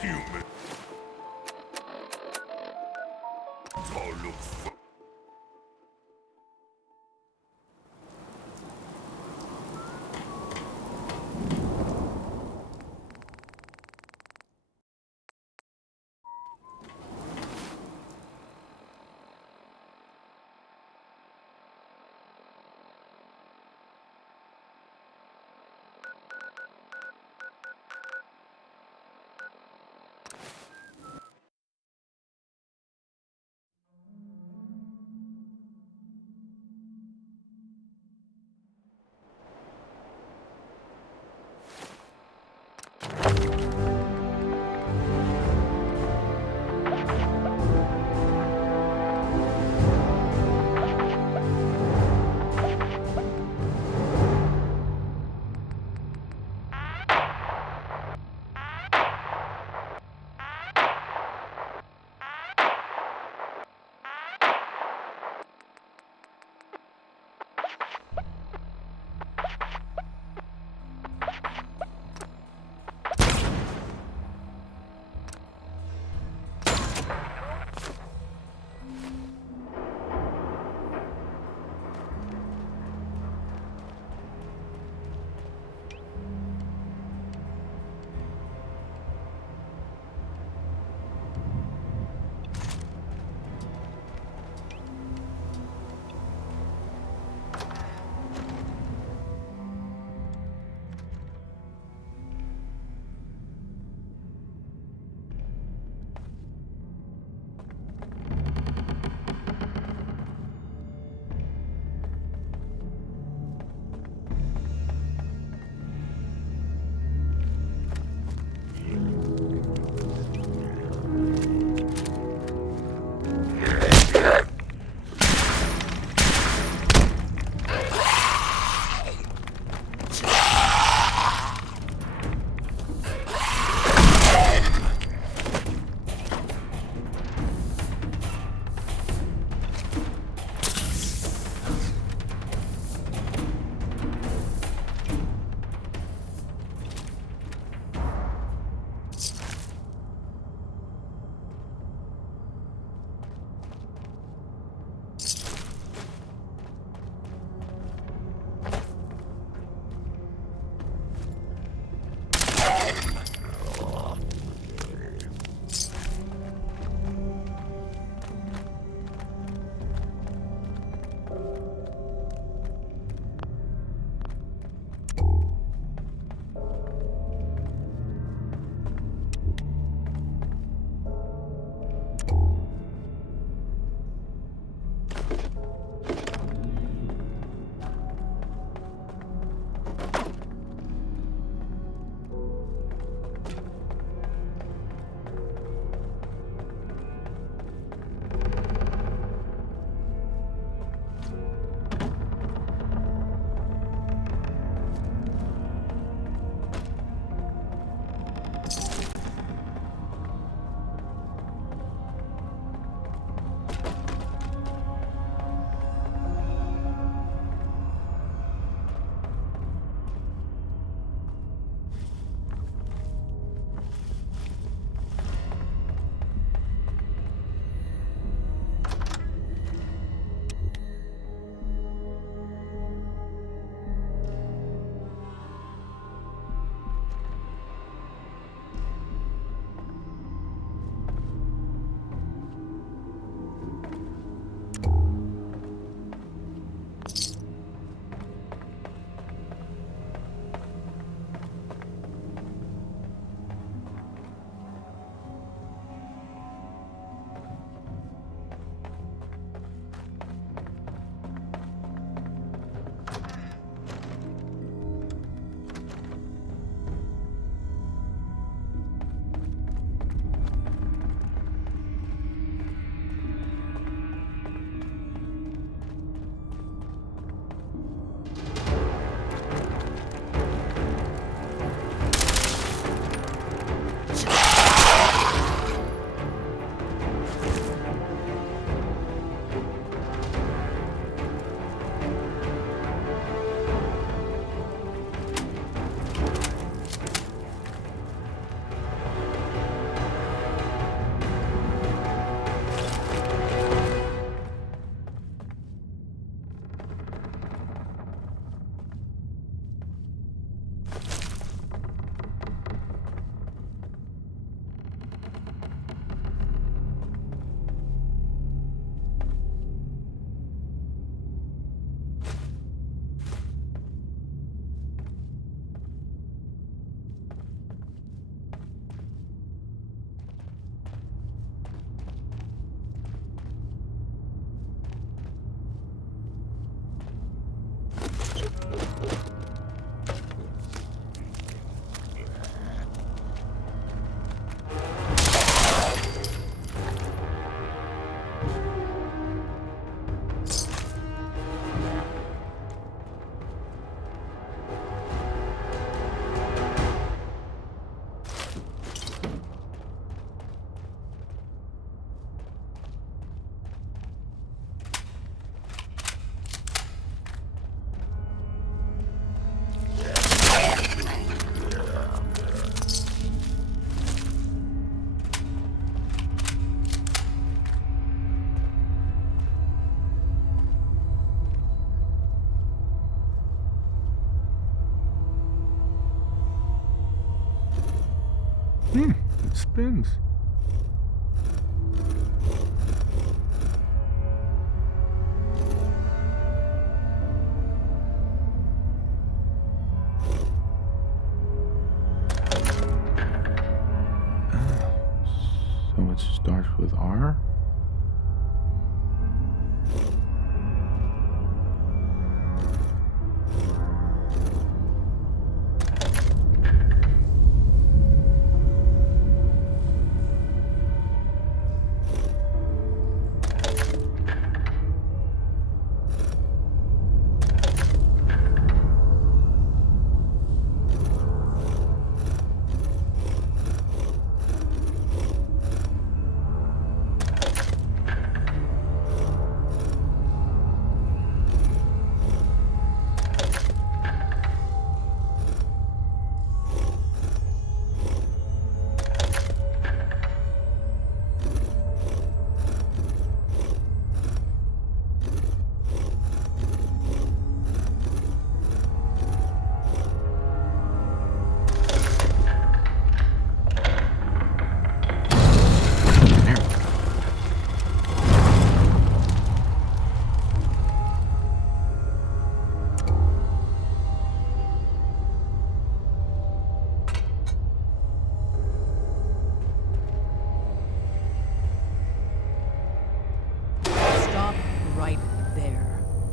Human. To look for. It spins. So it starts with R?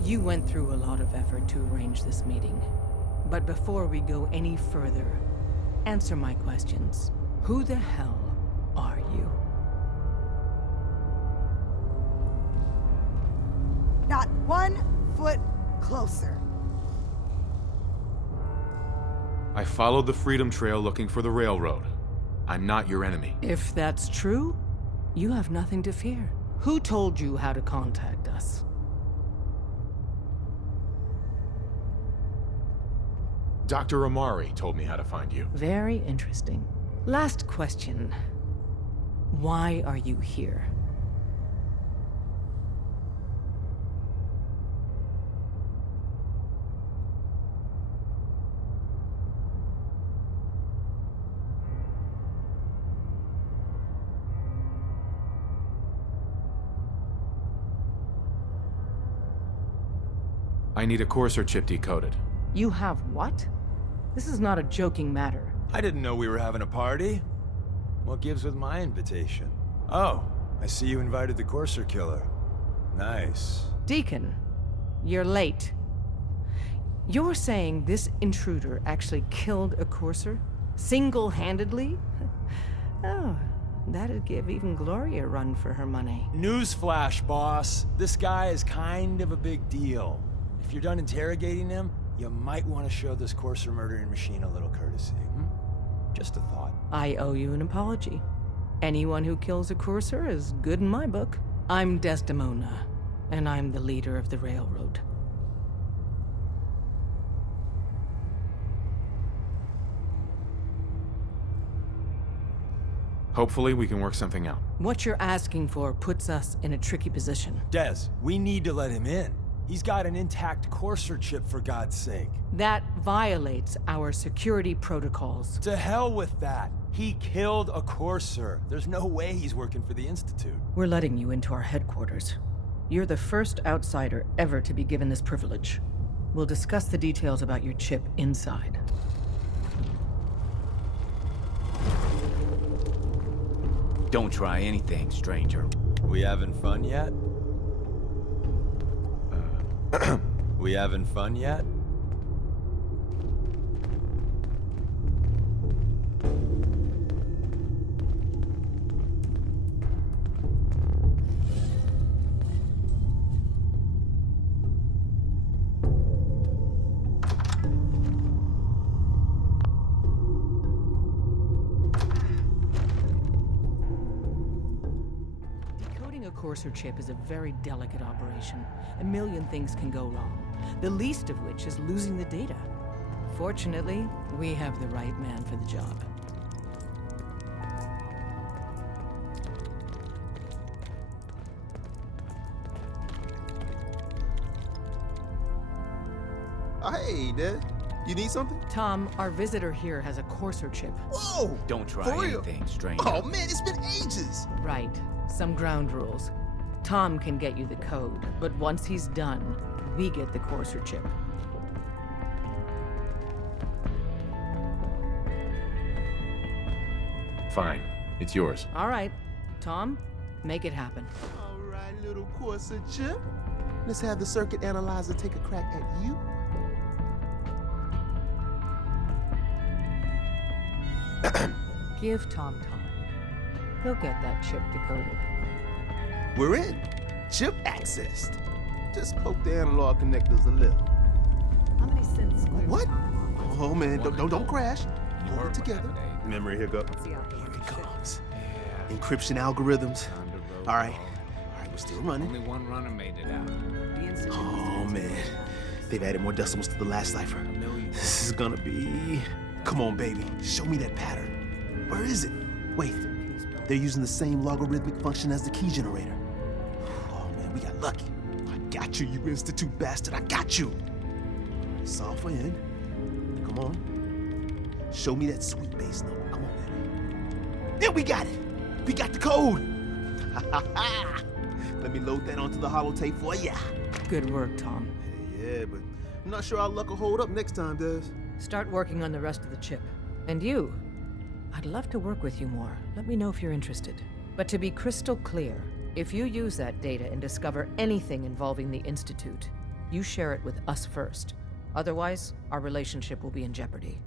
You went through a lot of effort to arrange this meeting. But before we go any further, answer my questions. Who the hell are you? Not 1 foot closer. I followed the Freedom Trail looking for the railroad. I'm not your enemy. If that's true, you have nothing to fear. Who told you how to contact us? Dr. Amari told me how to find you. Very interesting. Last question. Why are you here? I need a Courser chip decoded. You have what? This is not a joking matter. I didn't know we were having a party. What gives with my invitation? Oh, I see you invited the Courser killer. Nice. Deacon, you're late. You're saying this intruder actually killed a Courser? Single-handedly? Oh, that'd give even Gloria a run for her money. Newsflash, boss. This guy is kind of a big deal. If you're done interrogating him, you might want to show this Courser murdering machine a little courtesy. Just a thought. I owe you an apology. Anyone who kills a Courser is good in my book. I'm Desdemona, and I'm the leader of the Railroad. Hopefully we can work something out. What you're asking for puts us in a tricky position. Des, we need to let him in. He's got an intact Courser chip, for God's sake. That violates our security protocols. To hell with that. He killed a Courser. There's no way he's working for the Institute. We're letting you into our headquarters. You're the first outsider ever to be given this privilege. We'll discuss the details about your chip inside. Don't try anything, stranger. We having fun yet? We having fun yet? Decoding a Courser chip is a very delicate operation. A million things can go wrong, the least of which is losing the data. Fortunately, we have the right man for the job. Oh, hey, dude. You need something? Tom, our visitor here has a Courser chip. Whoa! Don't try For real? anything, stranger. Oh man, it's been ages. Right. Some ground rules. Tom can get you the code, but once he's done, we get the Courser chip. Fine. It's yours. All right. Tom, make it happen. All right, little Corsa chip. Let's have the circuit analyzer take a crack at you. Give Tom time. He'll get that chip decoded. We're in. Chip accessed. Just poke the analog connectors a little. How many synths? What? Oh man, don't crash. You Hold heard it what together. happened, eh? Memory hiccup. Let's see how Here it comes. Yeah. Encryption algorithms. Time to roll. All right, we're still running. Only one runner made it out. Oh man, they've added more decimals to the last cipher. A million. This is gonna be... Come on, baby. Show me that pattern. Where is it? Wait, they're using the same logarithmic function as the key generator. Oh man, we got lucky. I got you, you institute bastard. I got you. Solve for n. Come on. Show me that sweet base number. Come on, baby. Yeah, we got it. We got the code. Let me load that onto the holotape for ya. Good work, Tom. Yeah, but I'm not sure our luck will hold up next time, Des. Start working on the rest of the chip. And you, I'd love to work with you more. Let me know if you're interested. But to be crystal clear, if you use that data and discover anything involving the Institute, you share it with us first. Otherwise, our relationship will be in jeopardy.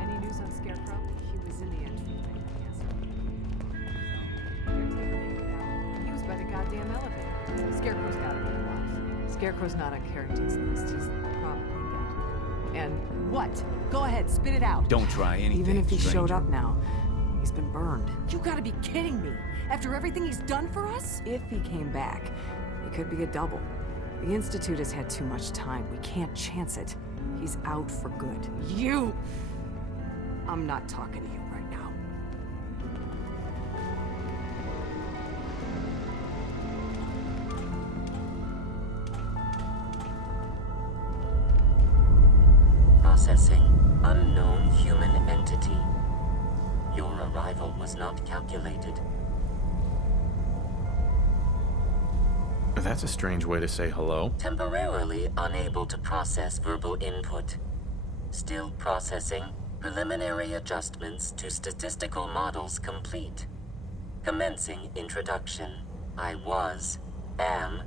Any news on Scarecrow? He was in the entryway, yes. They're taking it out. He was by the goddamn elevator. Scarecrow's gotta be alive. Scarecrow's not on Carrington's list. He's probably dead. And what? Go ahead, spit it out. Don't try anything, Even if he showed stranger. up now, he's been burned. You gotta be kidding me! After everything he's done for us? If he came back, it could be a double. The Institute has had too much time. We can't chance it. He's out for good. You! I'm not talking to you right now. Processing. Unknown human entity. Your arrival was not calculated. That's a strange way to say hello. Temporarily unable to process verbal input. Still processing. Preliminary adjustments to statistical models complete. Commencing introduction. I was, am,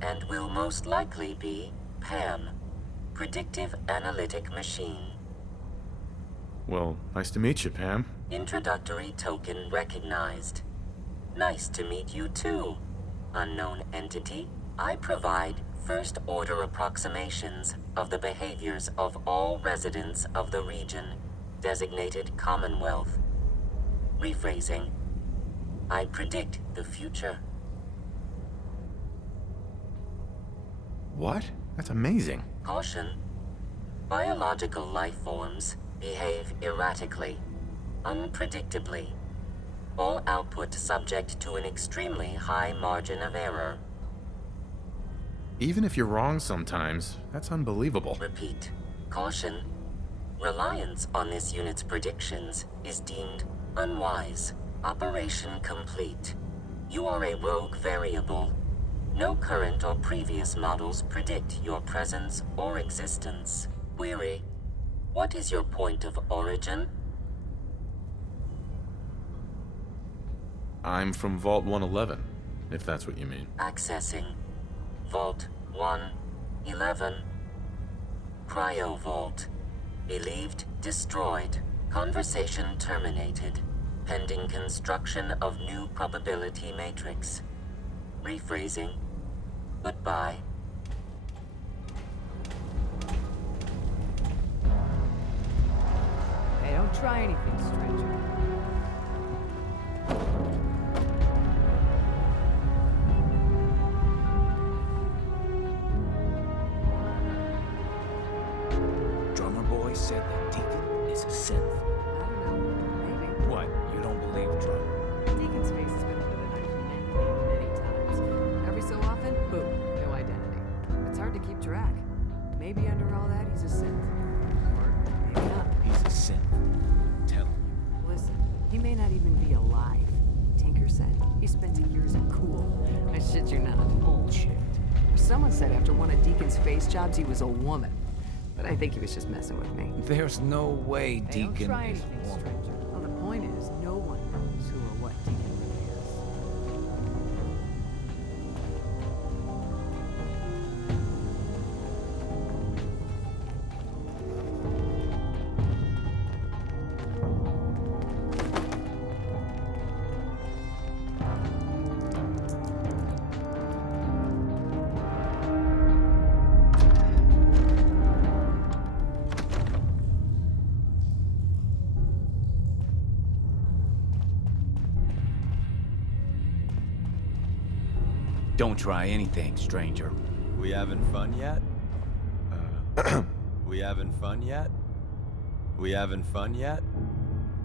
and will most likely be Pam. Predictive analytic machine. Well, nice to meet you, Pam. Introductory token recognized. Nice to meet you too, unknown entity. I provide first-order approximations of the behaviors of all residents of the region, designated Commonwealth. Rephrasing. I predict the future. What? That's amazing. Caution. Biological life forms behave erratically, unpredictably. All output subject to an extremely high margin of error. Even if you're wrong sometimes, that's unbelievable. Repeat. Caution. Reliance on this unit's predictions is deemed unwise. Operation complete. You are a rogue variable. No current or previous models predict your presence or existence. Query. What is your point of origin? I'm from Vault 111, if that's what you mean. Accessing. Vault 111. Cryo Vault. Believed destroyed. Conversation terminated. Pending construction of new probability matrix. Rephrasing. Goodbye. Hey, don't try anything, stranger. said that Deacon is a synth? I don't know. Maybe. What? You don't believe Trump? Deacon's face has been under the knife many times. Every so often, boom, no identity. It's hard to keep track. Maybe under all that, he's a synth. Or maybe not. He's a synth. Tell him. Listen, he may not even be alive. Tinker said he spent years in cool. I shit you not. Bullshit. Someone said after one of Deacon's face jobs, he was a woman. But I think he was just messing with me. There's no way Hey, don't Deacon try is anything, a woman. stranger. Well, the point is, no one knows who or what Deacon really is. Don't try anything, stranger. We having fun yet? We having fun yet? We having fun yet?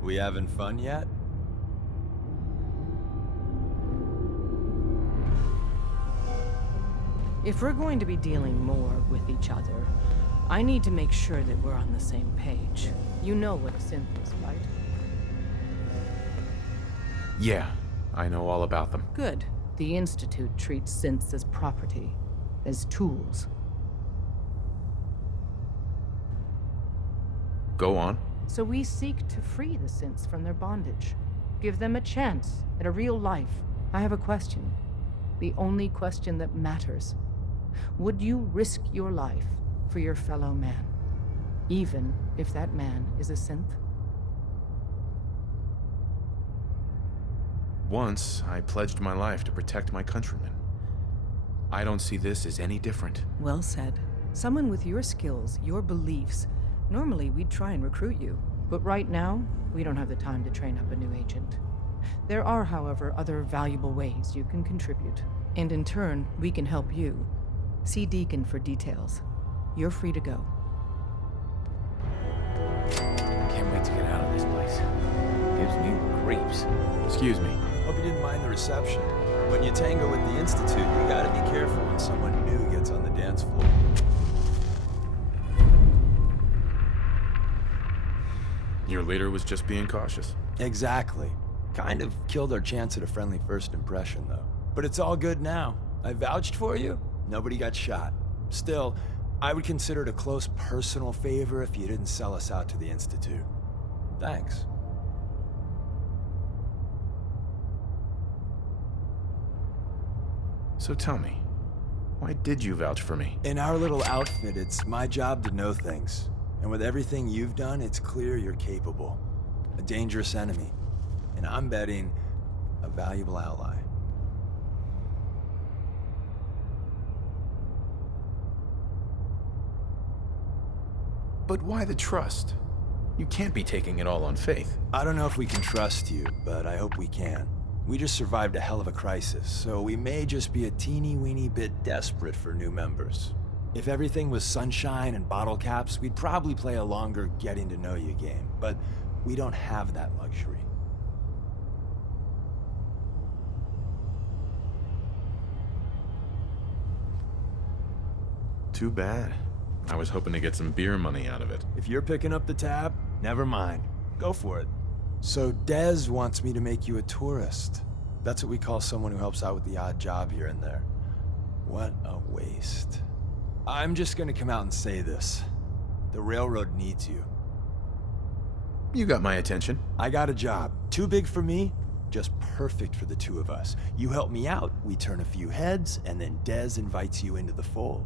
We having fun yet? If we're going to be dealing more with each other, I need to make sure that we're on the same page. You know what a synth is, right? Yeah, I know all about them. Good. The Institute treats synths as property, as tools. Go on. So we seek to free the synths from their bondage. Give them a chance at a real life. I have a question. The only question that matters. Would you risk your life for your fellow man? Even if that man is a synth? Once, I pledged my life to protect my countrymen. I don't see this as any different. Well said. Someone with your skills, your beliefs. Normally, we'd try and recruit you. But right now, we don't have the time to train up a new agent. There are, however, other valuable ways you can contribute. And in turn, we can help you. See Deacon for details. You're free to go. Can't wait to get out of this place. Gives me the creeps. Excuse me. Hope you didn't mind the reception. When you tango with the Institute, you gotta be careful when someone new gets on the dance floor. Your leader was just being cautious. Exactly. Kind of killed our chance at a friendly first impression, though. But it's all good now. I vouched for you. Nobody got shot. Still, I would consider it a close personal favor if you didn't sell us out to the Institute. Thanks. So tell me, why did you vouch for me? In our little outfit, it's my job to know things. And with everything you've done, it's clear you're capable. A dangerous enemy. And I'm betting a valuable ally. But why the trust? You can't be taking it all on faith. I don't know if we can trust you, but I hope we can. We just survived a hell of a crisis, so we may just be a teeny-weeny bit desperate for new members. If everything was sunshine and bottle caps, we'd probably play a longer getting-to-know-you game, but we don't have that luxury. Too bad. I was hoping to get some beer money out of it. If you're picking up the tab, never mind. Go for it. So Dez wants me to make you a tourist. That's what we call someone who helps out with the odd job here and there. What a waste. I'm just gonna come out and say this. The Railroad needs you. You got my attention. I got a job. Too big for me, just perfect for the two of us. You help me out, we turn a few heads, and then Dez invites you into the fold.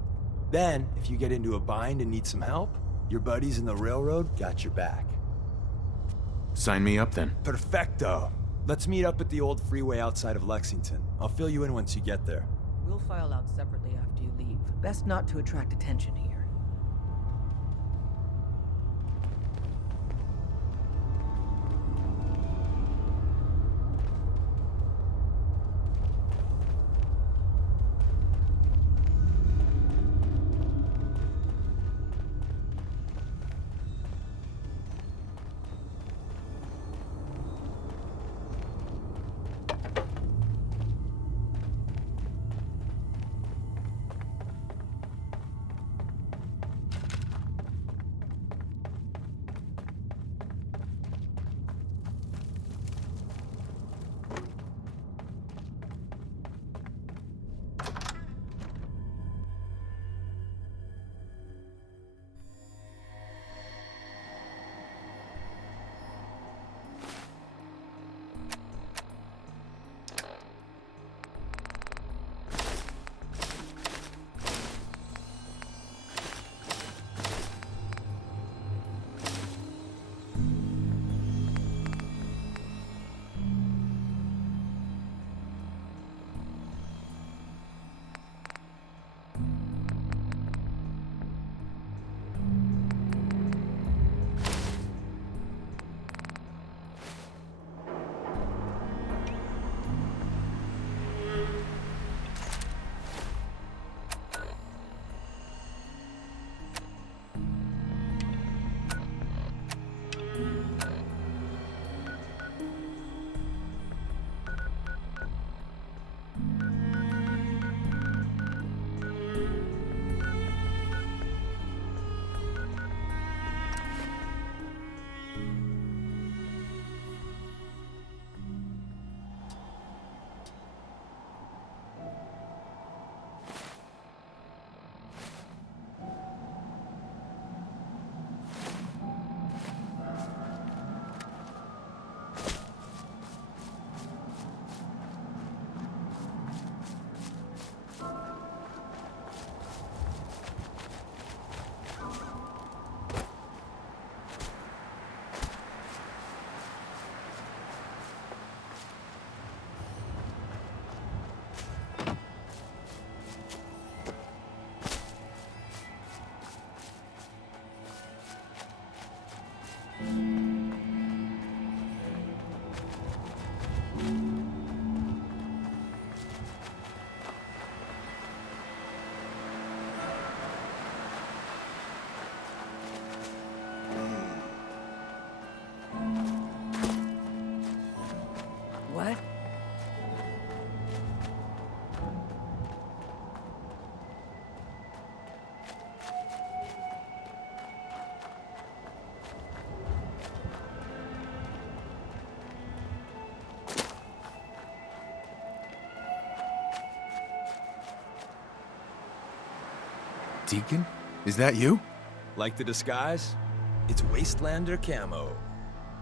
Then, if you get into a bind and need some help, your buddies in the Railroad got your back. Sign me up then. Perfecto. Let's meet up at the old freeway outside of Lexington. I'll fill you in once you get there. We'll file out separately after you leave. Best not to attract attention here. Deacon? Is that you? Like the disguise? It's Wastelander camo.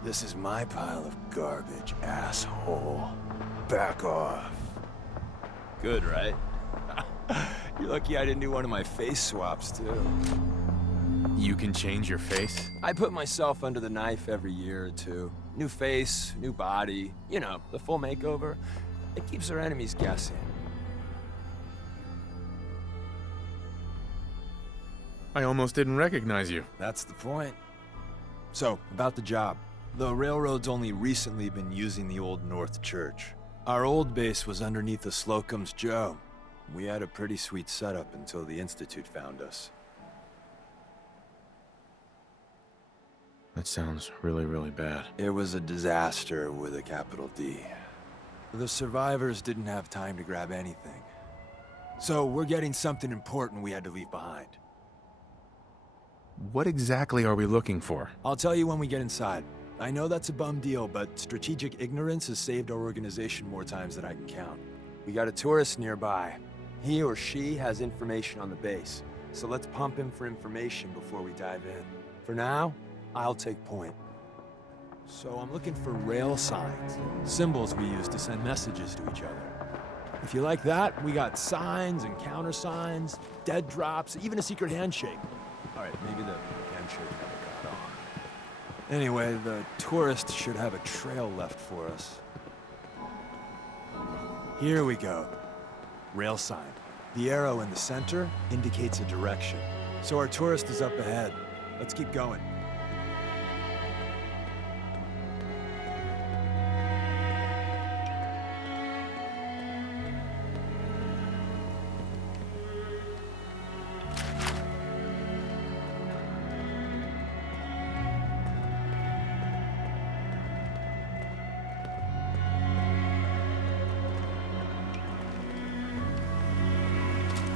This is my pile of garbage, asshole. Back off. Good, right? You're lucky I didn't do one of my face swaps, too. You can change your face? I put myself under the knife every year or two. New face, new body. You know, the full makeover. It keeps our enemies guessing. I almost didn't recognize you. That's the point. So, about the job. The railroad's only recently been using the Old North Church. Our old base was underneath the Slocum's Joe. We had a pretty sweet setup until the Institute found us. That sounds really, really bad. It was a disaster with a capital D. The survivors didn't have time to grab anything. So we're getting something important we had to leave behind. What exactly are we looking for? I'll tell you when we get inside. I know that's a bum deal, but strategic ignorance has saved our organization more times than I can count. We got a tourist nearby. He or she has information on the base, so let's pump him for information before we dive in. For now, I'll take point. So I'm looking for rail signs, symbols we use to send messages to each other. If you like that, we got signs and countersigns, dead drops, even a secret handshake. All right, maybe the handshake never got on. Anyway, the tourist should have a trail left for us. Here we go. Rail sign. The arrow in the center indicates a direction. So our tourist is up ahead. Let's keep going.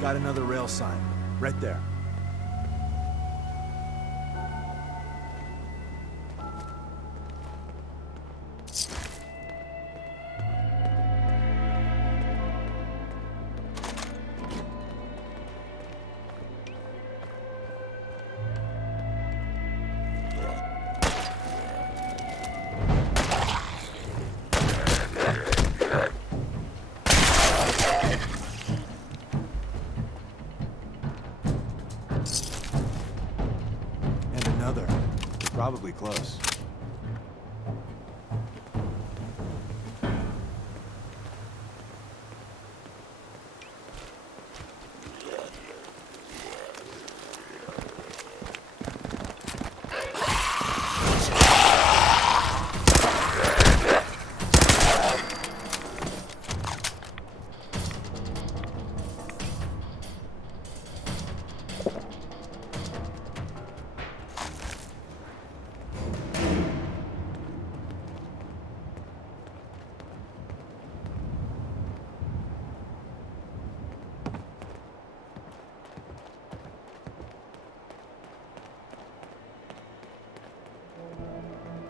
Got another rail sign, right there. Probably close.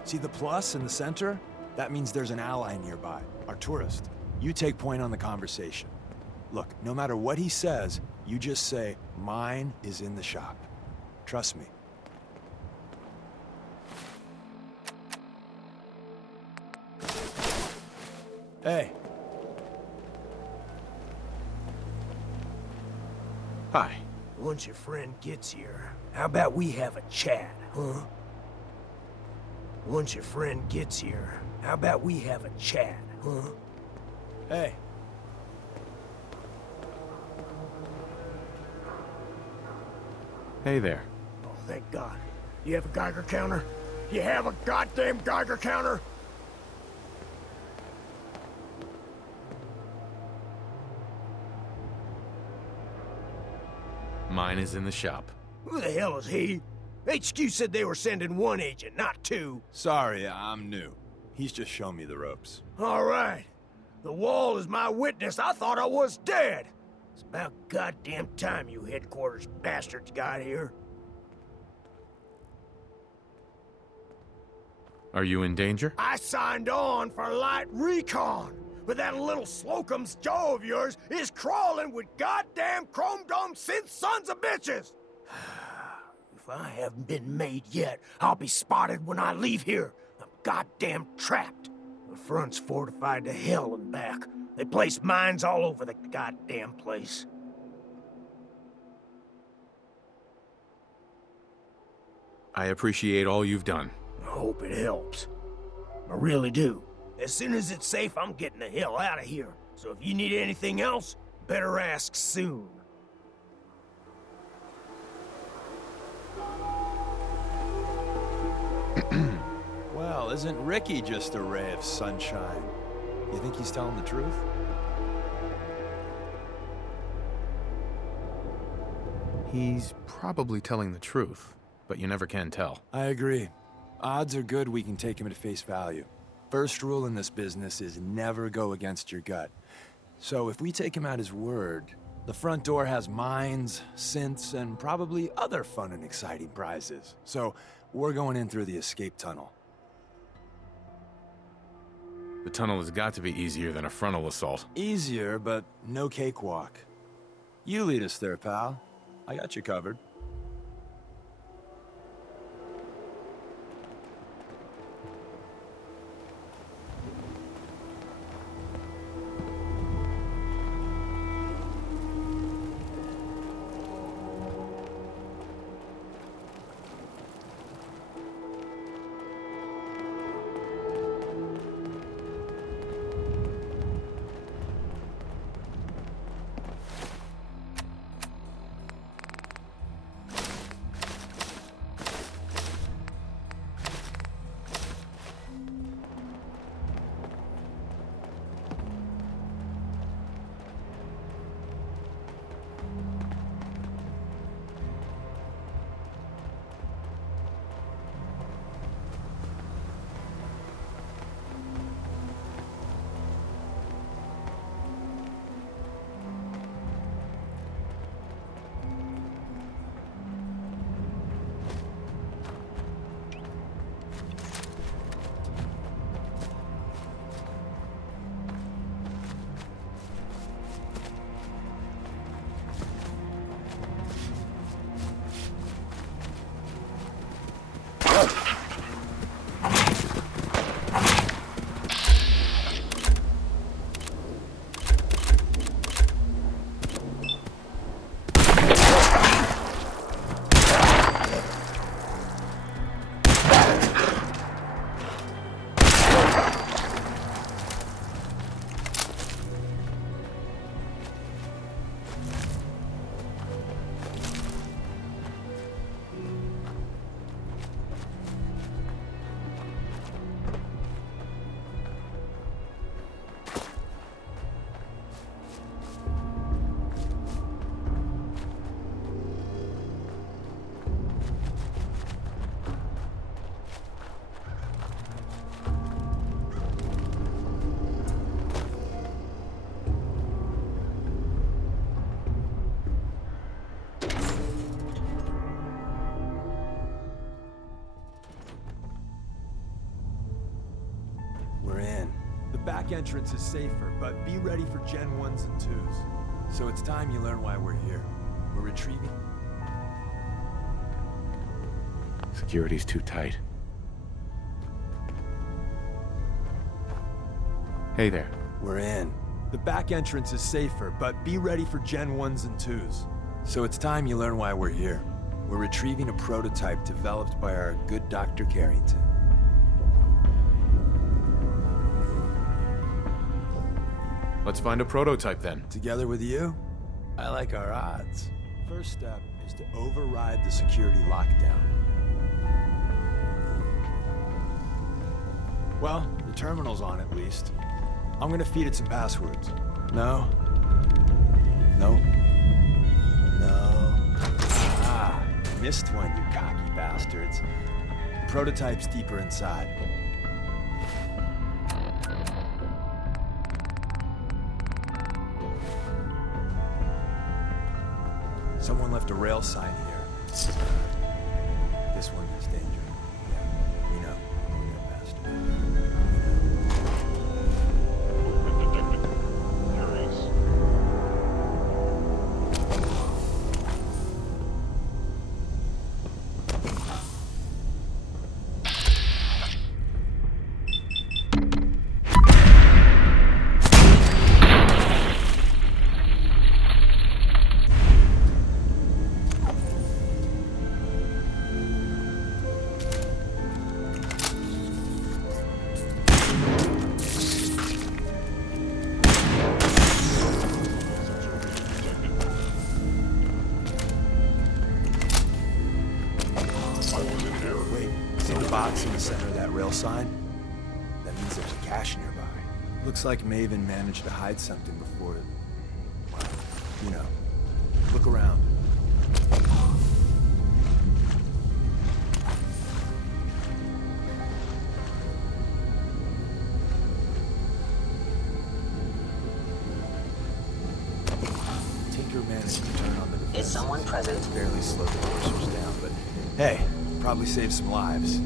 See the plus in the center? That means there's an ally nearby, our tourist. You take point on the conversation. Look, no matter what he says, you just say, "Mine is in the shop." Trust me. Hey. Hi. Once your friend gets here, how about we have a chat, huh? Once your friend gets here, how about we have a chat, huh? Hey. Hey there. Oh, thank God. You have a Geiger counter? You have a goddamn Geiger counter? Mine is in the shop. Who the hell is he? HQ said they were sending one agent, not two. Sorry, I'm new. He's just shown me the ropes. All right. The wall is my witness. I thought I was dead. It's about goddamn time you headquarters bastards got here. Are you in danger? I signed on for light recon. but that little Slocum's Joe of yours is crawling with goddamn chrome-domed synth sons of bitches! If I haven't been made yet, I'll be spotted when I leave here. I'm goddamn trapped. The front's fortified to hell and back. They place mines all over the goddamn place. I appreciate all you've done. I hope it helps. I really do. As soon as it's safe, I'm getting the hell out of here. So if you need anything else, better ask soon. Well, isn't Ricky just a ray of sunshine? You think he's telling the truth? He's probably telling the truth, but you never can tell. I agree. Odds are good we can take him at face value. First rule in this business is never go against your gut. So if we take him at his word, the front door has mines, synths, and probably other fun and exciting prizes. So we're going in through the escape tunnel. The tunnel has got to be easier than a frontal assault. Easier, but no cakewalk. You lead us there, pal. I got you covered. Back entrance is safer, but be ready for Gen 1s and 2s. So it's time you learn why we're here. We're retrieving... Security's too tight. Hey there. We're in. The back entrance is safer, but be ready for Gen 1s and 2s. So it's time you learn why we're here. We're retrieving a prototype developed by our good Dr. Carrington. Let's find a prototype then. Together with you? I like our odds. First step is to override the security lockdown. Well, the terminal's on at least. I'm gonna feed it some passwords. No. Nope. No. Ah, missed one, you cocky bastards. The prototype's deeper inside. Someone left a rail sign here. This one is danger. Yeah, we know. That bastard. We know. box in the center of that rail sign? That means there's a cache nearby. Looks like Maven managed to hide something before... well, you know. Look around. Tinker managed to turn on the defense. Is someone present? Barely slowed the coursers down, but hey, probably saved some lives.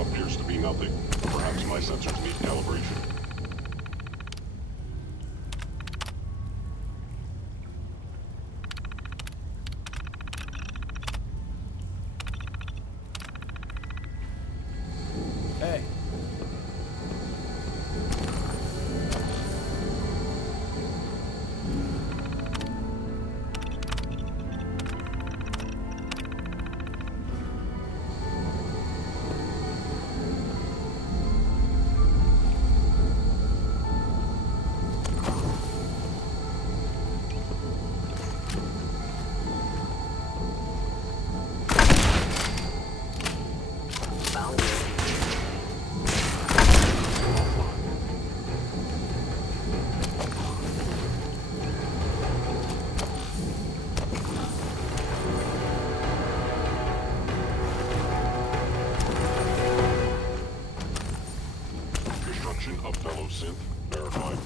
Appears to be nothing. Perhaps my sensors need calibration. Hey. Found you. Destruction of fellow synth verified.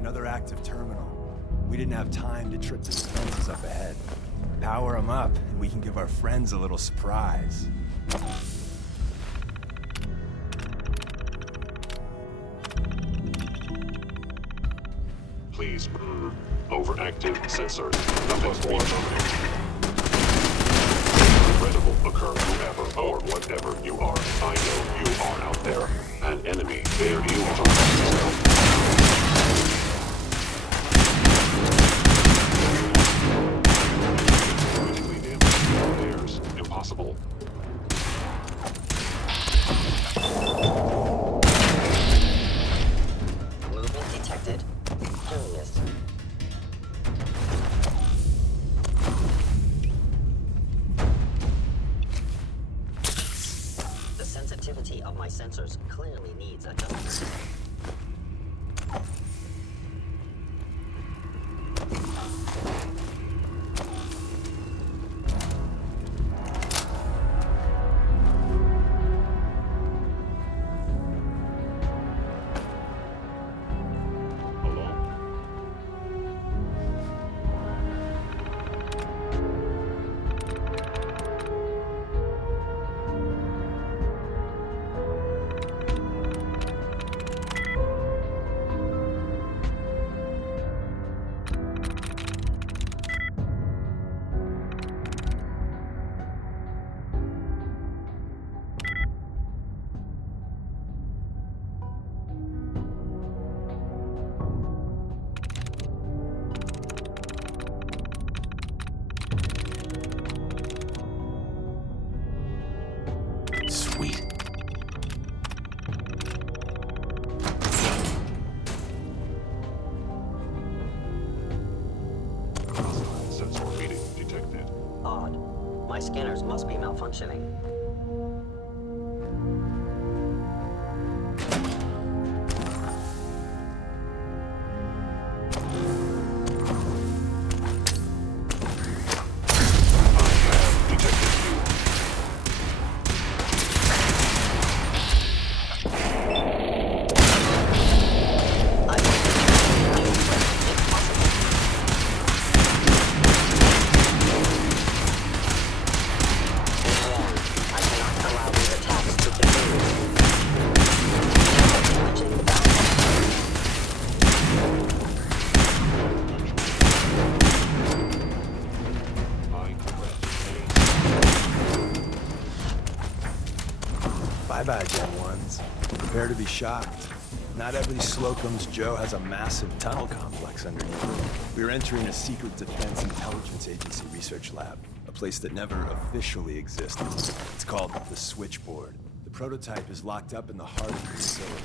Another active terminal. We didn't have time to trip the defenses up ahead. Power them up, and we can give our friends a little surprise. Please. Overactive sensors. Nothing's being terminated. Incredible occur whoever or whatever you are. I know you are out there. An enemy. There you are. Critically damaged. There's impossible. Movement detected. Curious. The sensitivity of my sensors clearly needs adjustment. Hello? Sweet. Sensor reading detected. Odd. My scanners must be malfunctioning. I Prepare to be shocked. Not every Slocum's Joe has a massive tunnel complex underneath. We're entering a secret Defense Intelligence Agency research lab, a place that never officially existed. It's called the Switchboard. The prototype is locked up in the heart of the facility.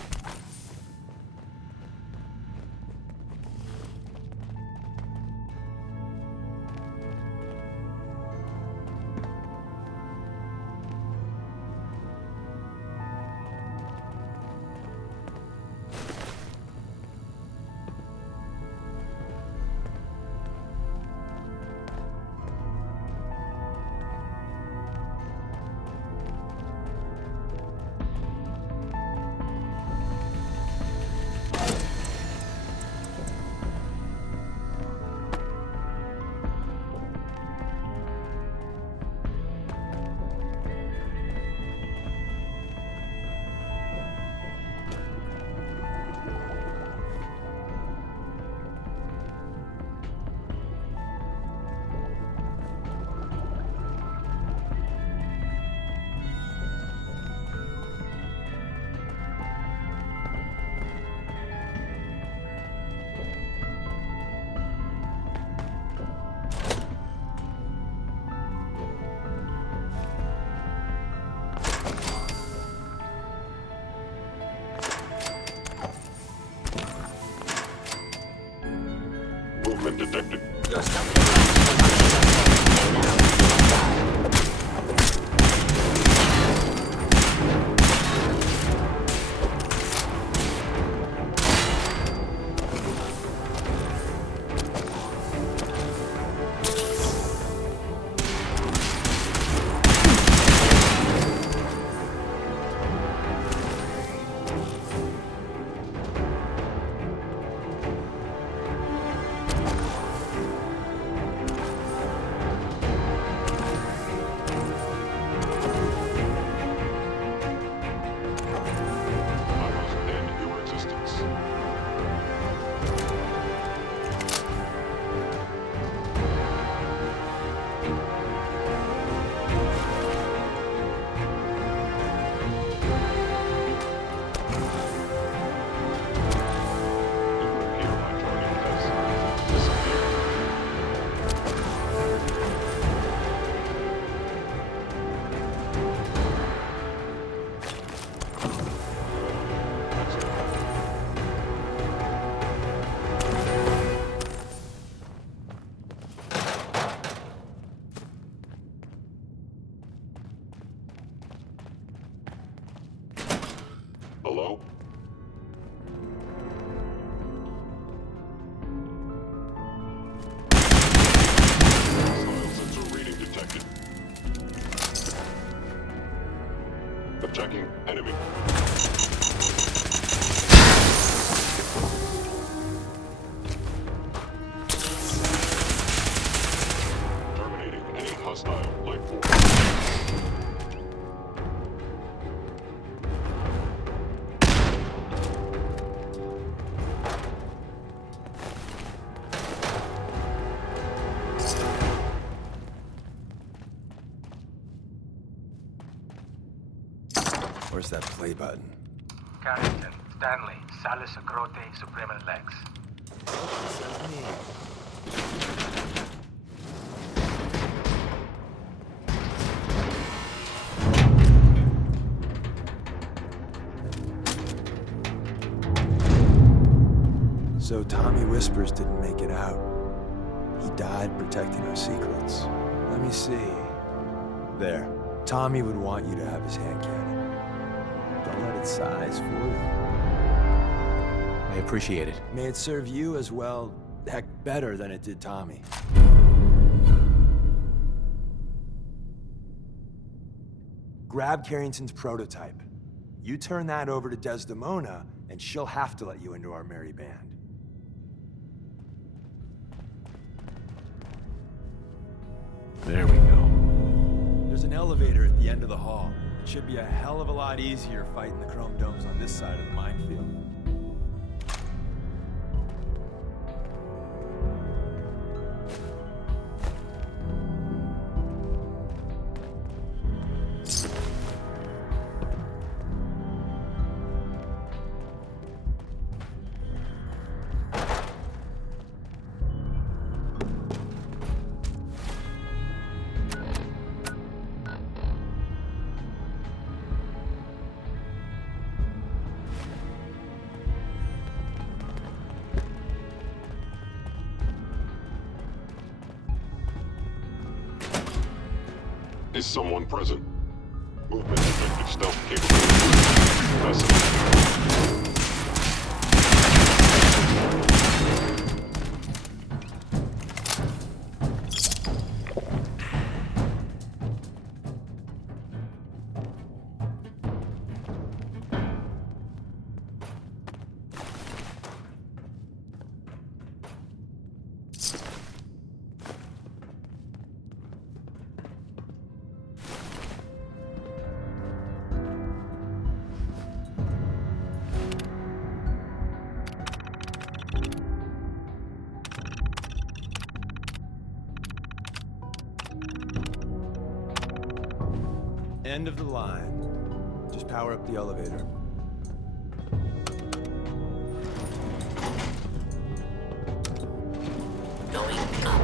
Movement detected. I must end your existence. It would appear my target has disappeared. Hello? Hostile sensor reading detected. Checking enemy. Terminating any hostile life force. Where's that play button? Carrington, Stanley, Salis Agrote, Suprema Lex. Says me. So Tommy Whispers didn't make it out. He died protecting our secrets. Let me see. There. Tommy would want you to have his hand cannon. Don't let it size for you. I appreciate it. May it serve you as well, heck, better than it did Tommy. Grab Carrington's prototype. You turn that over to Desdemona, and she'll have to let you into our merry band. There we go. There's an elevator at the end of the hall. It should be a hell of a lot easier fighting the chrome domes on this side of the minefield. Is someone present? Movement detected stealth capability. Fascinating. End of the line. Just power up the elevator. Going up.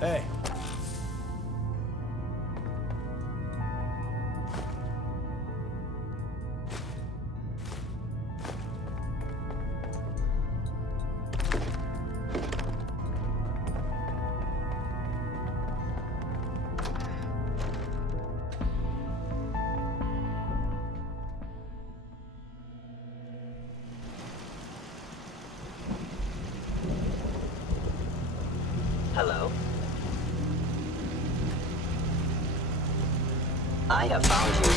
Hey. Hello? I have found you.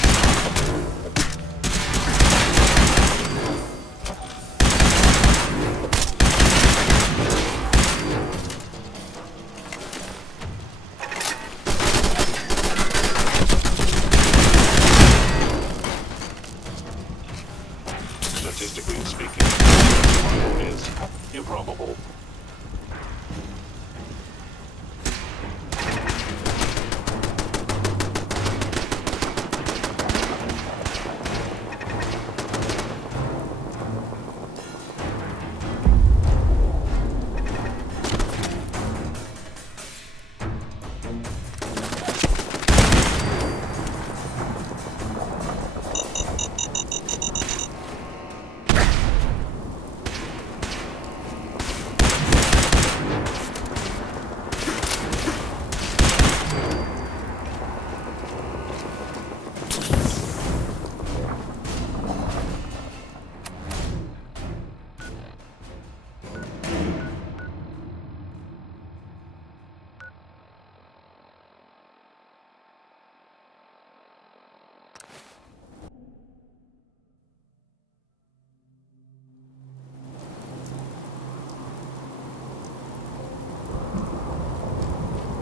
Statistically speaking, survival is improbable.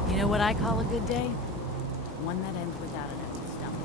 You know what I call a good day? One that ends without an empty stomach.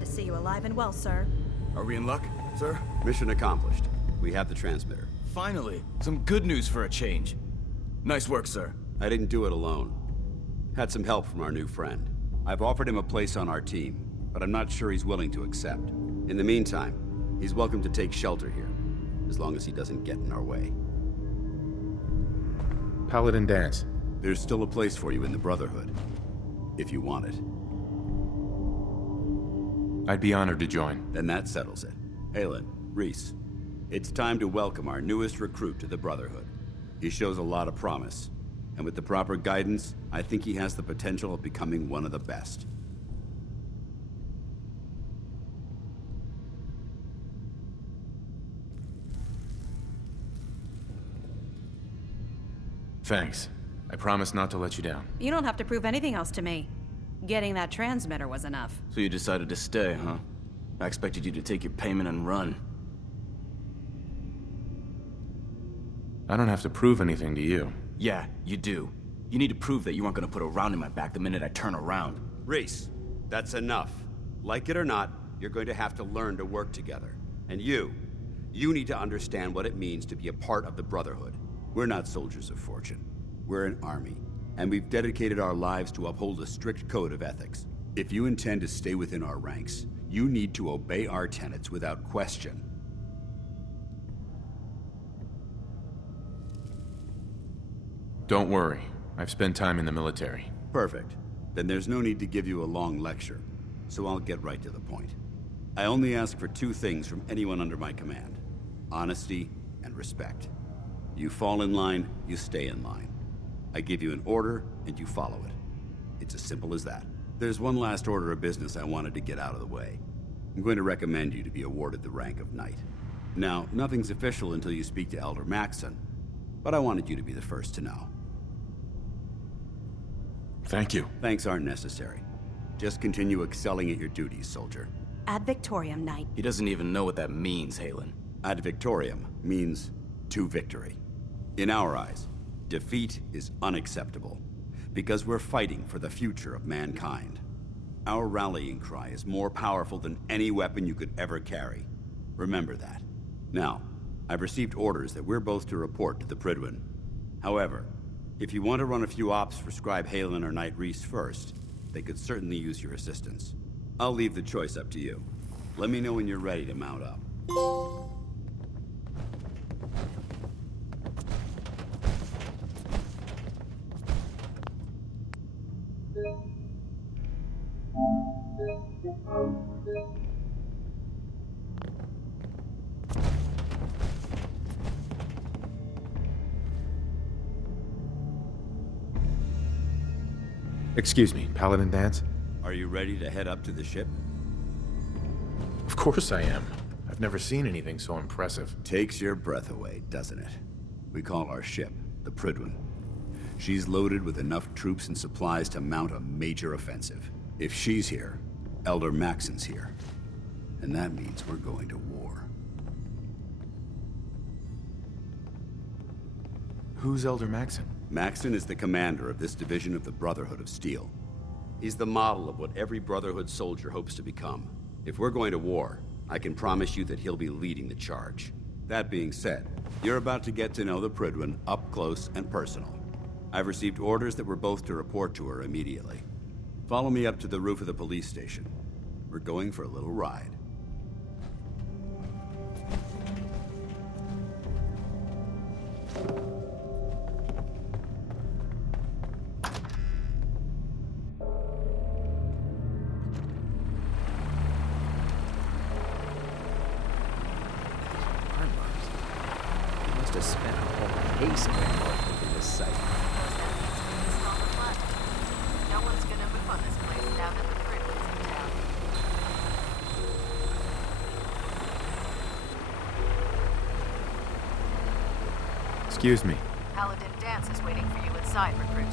Glad to see you alive and well, sir. Are we in luck, sir? Mission accomplished. We have the transmitter. Finally, some good news for a change. Nice work, sir. I didn't do it alone. Had some help from our new friend. I've offered him a place on our team, but I'm not sure he's willing to accept. In the meantime, he's welcome to take shelter here, as long as he doesn't get in our way. Paladin Dance. There's still a place for you in the Brotherhood, if you want it. I'd be honored to join. Then that settles it. Aelin, Reese, it's time to welcome our newest recruit to the Brotherhood. He shows a lot of promise, and with the proper guidance, I think he has the potential of becoming one of the best. Thanks. I promise not to let you down. You don't have to prove anything else to me. Getting that transmitter was enough. So you decided to stay, huh? I expected you to take your payment and run. I don't have to prove anything to you. Yeah, you do. You need to prove that you aren't gonna put a round in my back the minute I turn around. Reese, that's enough. Like it or not, you're going to have to learn to work together. And you need to understand what it means to be a part of the Brotherhood. We're not soldiers of fortune. We're an army, and we've dedicated our lives to uphold a strict code of ethics. If you intend to stay within our ranks, you need to obey our tenets without question. Don't worry. I've spent time in the military. Perfect. Then there's no need to give you a long lecture, so I'll get right to the point. I only ask for two things from anyone under my command: honesty and respect. You fall in line, you stay in line. I give you an order, and you follow it. It's as simple as that. There's one last order of business I wanted to get out of the way. I'm going to recommend you to be awarded the rank of Knight. Now, nothing's official until you speak to Elder Maxson, but I wanted you to be the first to know. Thank you. Thanks aren't necessary. Just continue excelling at your duties, soldier. Ad Victoriam, Knight. He doesn't even know what that means, Halen. Ad Victoriam means to victory. In our eyes, defeat is unacceptable, because we're fighting for the future of mankind. Our rallying cry is more powerful than any weapon you could ever carry. Remember that. Now, I've received orders that we're both to report to the Prydwen. However, if you want to run a few ops for Scribe Halen or Knight Reese first, they could certainly use your assistance. I'll leave the choice up to you. Let me know when you're ready to mount up. Excuse me, Paladin Dance? Are you ready to head up to the ship? Of course I am. I've never seen anything so impressive. Takes your breath away, doesn't it? We call our ship the Prydwen. She's loaded with enough troops and supplies to mount a major offensive. If she's here, Elder Maxson's here. And that means we're going to war. Who's Elder Maxson? Maxson is the commander of this division of the Brotherhood of Steel. He's the model of what every Brotherhood soldier hopes to become. If we're going to war, I can promise you that he'll be leading the charge. That being said, you're about to get to know the Prydwen up close and personal. I've received orders that we're both to report to her immediately. Follow me up to the roof of the police station. We're going for a little ride. Must have spent a whole case of it making this site. No one's gonna move on this place now that the Prydwen's in town. Excuse me. Paladin Dance is waiting for you inside, recruit.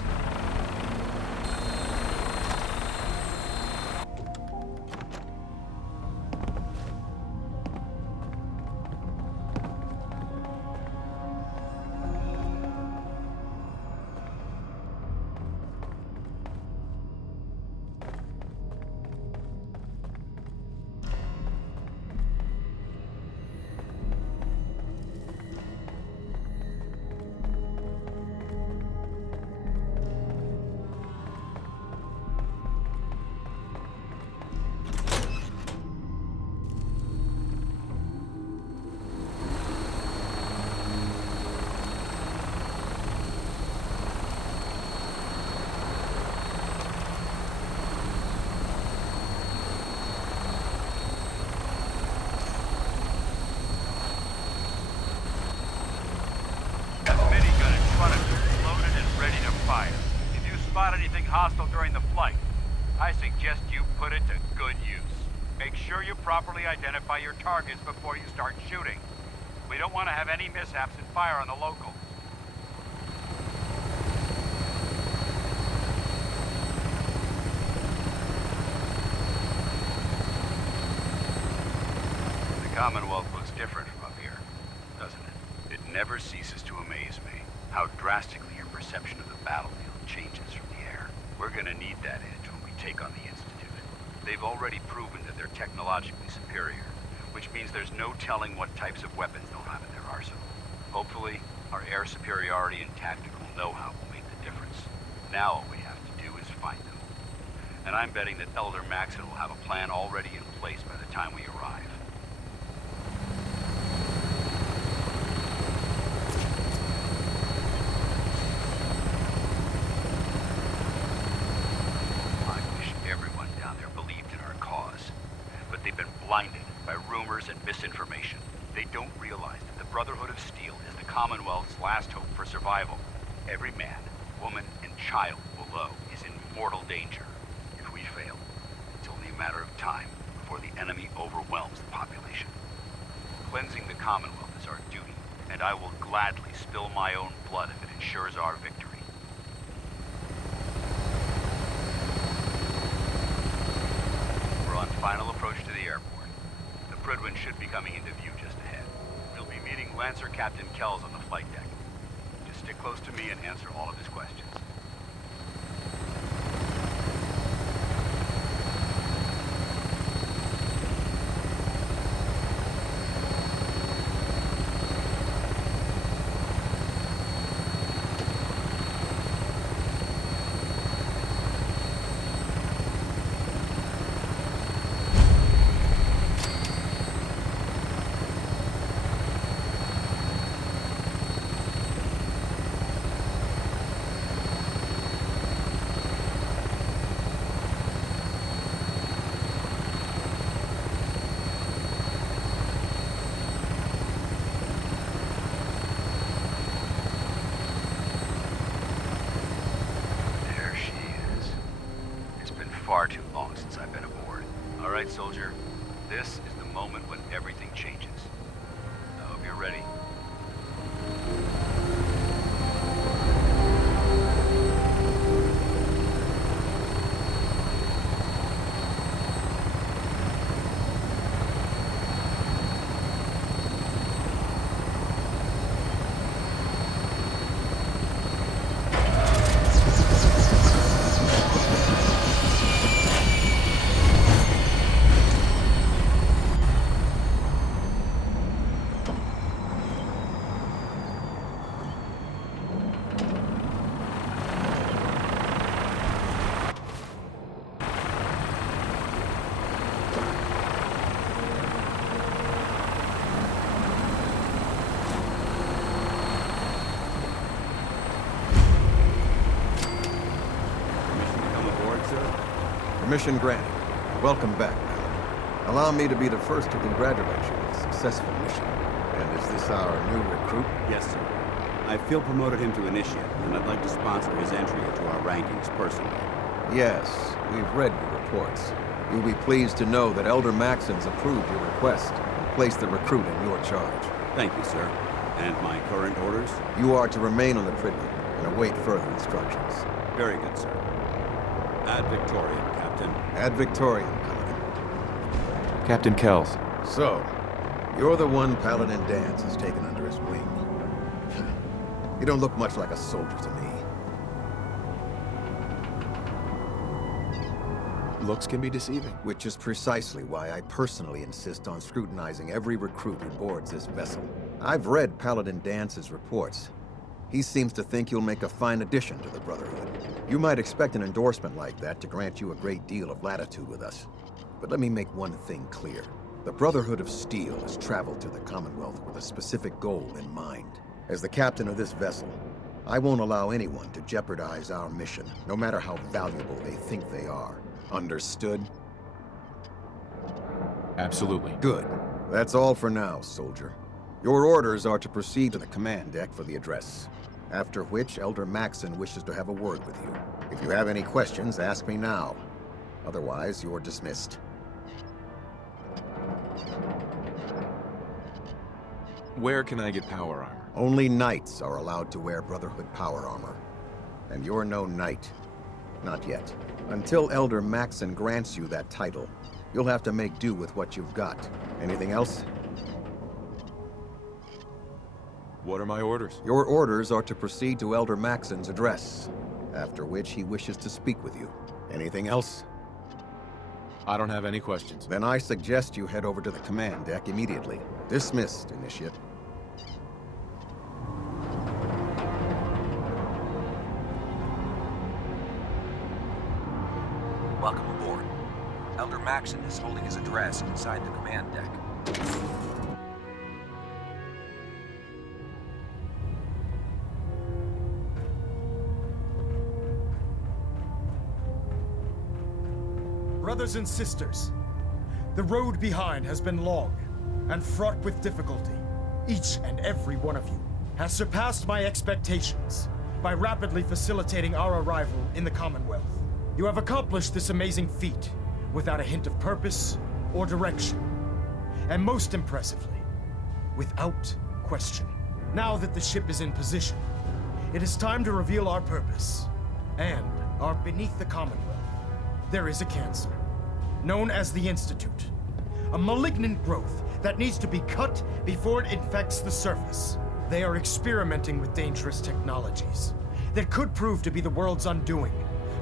I suggest you put it to good use. Make sure you properly identify your targets before you start shooting. We don't want to have any mishaps and fire on the locals. The Commonwealth looks different from up here, doesn't it? It never ceases to amaze me how drastically your perception of the battlefield changes from the air. We're gonna need that edge when we take on the Institute. They've already proven that they're technologically superior, which means there's no telling what types of weapons they'll have in their arsenal. Hopefully, our air superiority and tactical know-how will make the difference. Now all we have to do is find them. And I'm betting that Elder Maxon will have a plan already in place by the time we arrive. Blinded by rumors and misinformation. They don't realize that the Brotherhood of Steel is the Commonwealth's last hope for survival. Every man, woman, and child below is in mortal danger. If we fail, it's only a matter of time before the enemy overwhelms the population. Cleansing the Commonwealth is our duty, and I will gladly spill my own blood if it ensures our victory. We're on final approach to the airport. Prydwen should be coming into view just ahead. We'll be meeting Lancer Captain Kells on the flight deck. Just stick close to me and answer all of his questions. Far too long since I've been aboard. All right, soldier. This is the moment when everything changes. I hope you're ready. Permission granted. Welcome back, Paladin. Allow me to be the first to congratulate you on a successful mission. And is this our new recruit? Yes, sir. I feel promoted him to initiate, and I'd like to sponsor his entry into our rankings personally. Yes, we've read your reports. You'll be pleased to know that Elder Maxon's approved your request and placed the recruit in your charge. Thank you, sir. And my current orders? You are to remain on the Prydwen and await further instructions. Very good, sir. Ad Victoriam, Captain. Ad Victoriam, Paladin. Captain Kells. So, you're the one Paladin Danse has taken under his wing. You don't look much like a soldier to me. Looks can be deceiving. Which is precisely why I personally insist on scrutinizing every recruit who boards this vessel. I've read Paladin Dance's reports. He seems to think you'll make a fine addition to the Brotherhood. You might expect an endorsement like that to grant you a great deal of latitude with us. But let me make one thing clear. The Brotherhood of Steel has traveled to the Commonwealth with a specific goal in mind. As the captain of this vessel, I won't allow anyone to jeopardize our mission, no matter how valuable they think they are. Understood? Absolutely. Good. That's all for now, soldier. Your orders are to proceed to the command deck for the address. After which, Elder Maxon wishes to have a word with you. If you have any questions, ask me now. Otherwise, you're dismissed. Where can I get power armor? Only knights are allowed to wear Brotherhood power armor. And you're no knight. Not yet. Until Elder Maxon grants you that title, you'll have to make do with what you've got. Anything else? What are my orders? Your orders are to proceed to Elder Maxon's address, after which he wishes to speak with you. Anything else? I don't have any questions. Then I suggest you head over to the command deck immediately. Dismissed, Initiate. Welcome aboard. Elder Maxon is holding his address inside the command deck. Brothers and sisters, the road behind has been long and fraught with difficulty. Each and every one of you has surpassed my expectations by rapidly facilitating our arrival in the Commonwealth. You have accomplished this amazing feat without a hint of purpose or direction. And most impressively, without question. Now that the ship is in position, it is time to reveal our purpose. And beneath the Commonwealth, there is a cancer, known as the Institute. A malignant growth that needs to be cut before it infects the surface. They are experimenting with dangerous technologies that could prove to be the world's undoing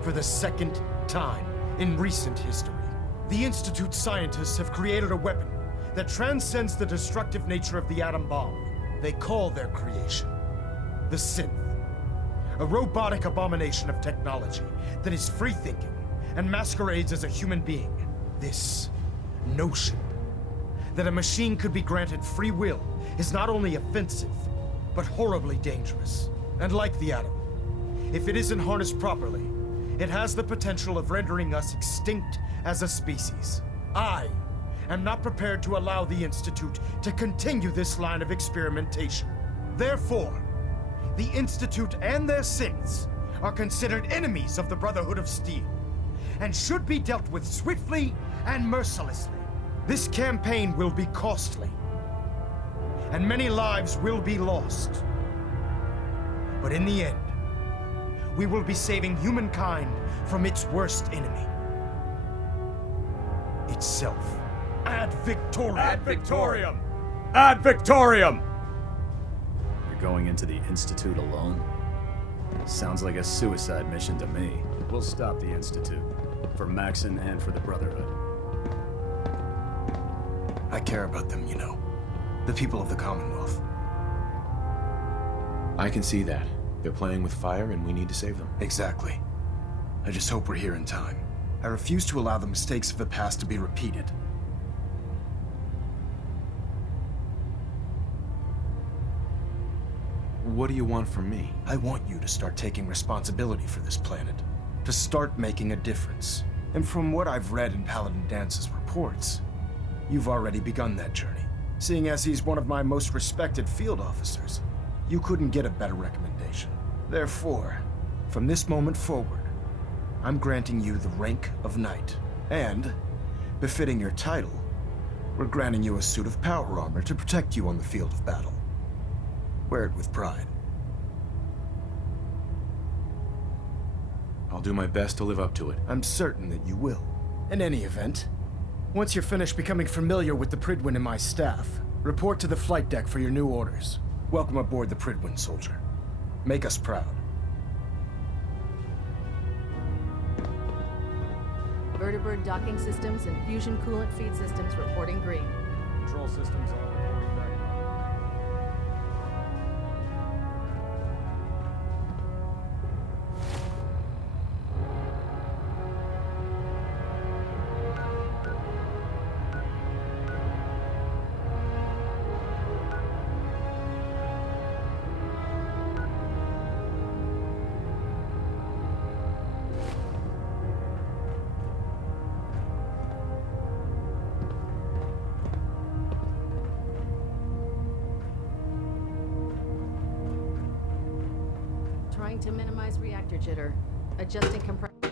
for the second time in recent history. The Institute scientists have created a weapon that transcends the destructive nature of the atom bomb. They call their creation the Synth. A robotic abomination of technology that is free-thinking and masquerades as a human being. This notion that a machine could be granted free will is not only offensive, but horribly dangerous. And like the atom, if it isn't harnessed properly, it has the potential of rendering us extinct as a species. I am not prepared to allow the Institute to continue this line of experimentation. Therefore, the Institute and their synths are considered enemies of the Brotherhood of Steel, and should be dealt with swiftly and mercilessly. This campaign will be costly, and many lives will be lost. But in the end, we will be saving humankind from its worst enemy. Itself. Ad Victoriam! Ad Victoriam! Ad Victoriam! You're going into the Institute alone? Sounds like a suicide mission to me. We'll stop the Institute. For Maxon and for the Brotherhood. I care about them, you know. The people of the Commonwealth. I can see that. They're playing with fire and we need to save them. Exactly. I just hope we're here in time. I refuse to allow the mistakes of the past to be repeated. What do you want from me? I want you to start taking responsibility for this planet. To start making a difference. And from what I've read in Paladin Dance's reports, you've already begun that journey. Seeing as he's one of my most respected field officers, you couldn't get a better recommendation. Therefore, from this moment forward, I'm granting you the rank of Knight. And, befitting your title, we're granting you a suit of power armor to protect you on the field of battle. Wear it with pride. I'll do my best to live up to it. I'm certain that you will. In any event, once you're finished becoming familiar with the Pridwin and my staff, report to the flight deck for your new orders. Welcome aboard the Pridwin, soldier. Make us proud. Vertibird docking systems and fusion coolant feed systems reporting green. Control systems all reporting back. Trying to minimize reactor jitter. Adjusting compressor.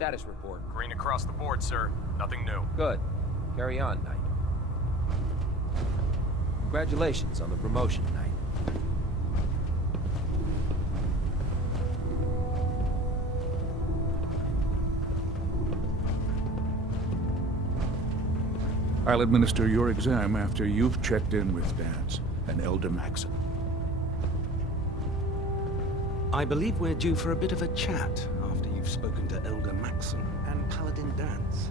Status report. Green across the board, sir. Nothing new. Good. Carry on, Knight. Congratulations on the promotion, Knight. I'll administer your exam after you've checked in with Dance and Elder Maxon. I believe we're due for a bit of a chat after you've spoken to Elder Maxon and Paladin Dance.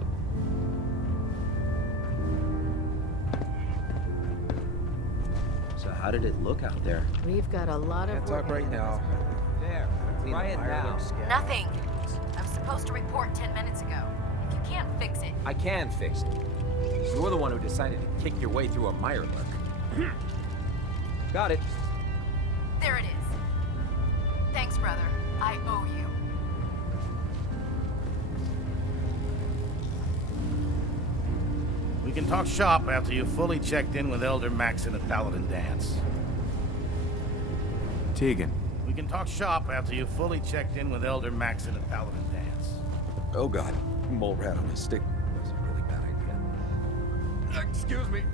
So how did it look out there? We've got a lot of Can't work talk right ahead of us. now. There. Try it now. Nothing. I was supposed to report 10 minutes ago. If you can't fix it... I can fix it. You're the one who decided to kick your way through a mirelurk. Got it. There it is. Thanks, brother. I owe you. We can talk shop after you've fully checked in with Elder Maxon and Paladin Dance. Tegan. We can talk shop after you've fully checked in with Elder Maxon and Paladin Dance. Oh god, mole rat on a stick. That's a really bad idea. Excuse me.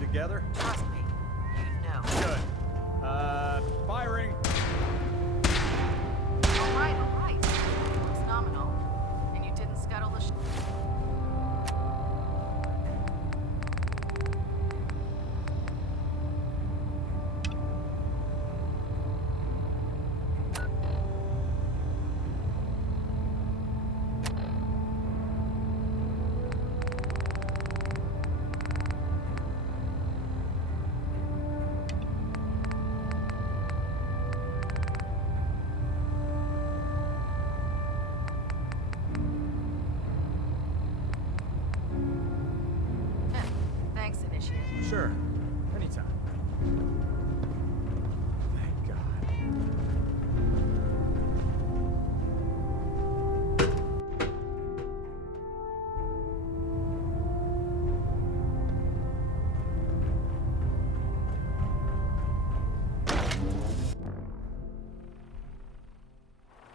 Together? Trust me. You know. Good. Firing. All right. Looks nominal. And you didn't scuttle the Sure. Anytime. Thank God.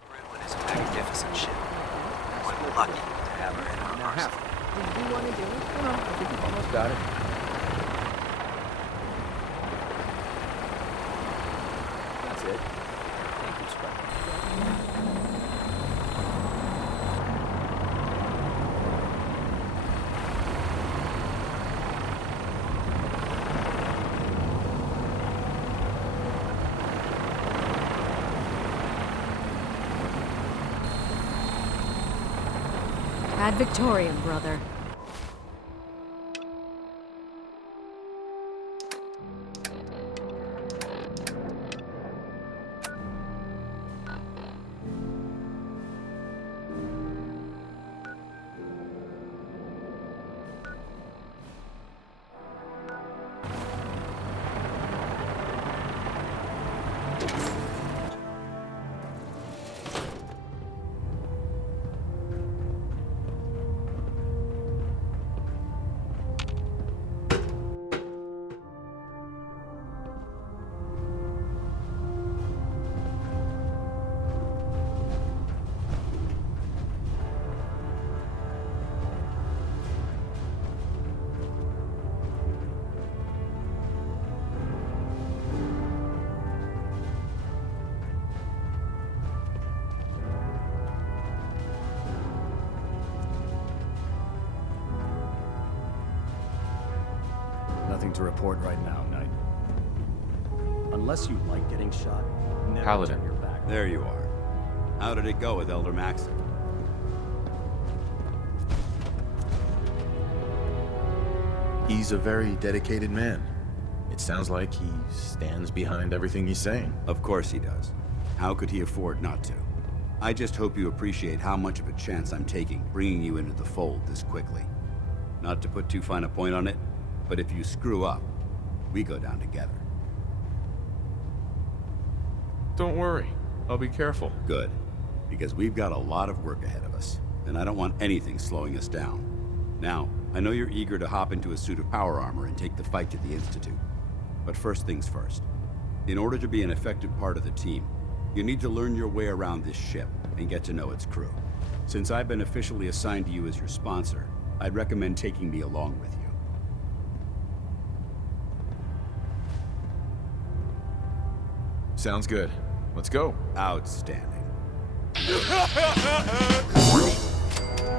Brotherhood is a magnificent ship. We're lucky to have her in our arsenal. Do you want to do it? No, I think we've almost got it. That's it. Thank you, Spike. Ad Victoriam, brother. nothing to report right now, Knight. Unless you like getting shot, never Paladin. turn your back. There you are. How did it go with Elder Maxon? He's a very dedicated man. It sounds like he stands behind everything he's saying. Of course he does. How could he afford not to? I just hope you appreciate how much of a chance I'm taking bringing you into the fold this quickly. Not to put too fine a point on it, but if you screw up, we go down together. Don't worry. I'll be careful. Good. Because we've got a lot of work ahead of us, and I don't want anything slowing us down. Now, I know you're eager to hop into a suit of power armor and take the fight to the Institute. But first things first. In order to be an effective part of the team, you need to learn your way around this ship and get to know its crew. Since I've been officially assigned to you as your sponsor, I'd recommend taking me along with you. Sounds good. Let's go. Outstanding.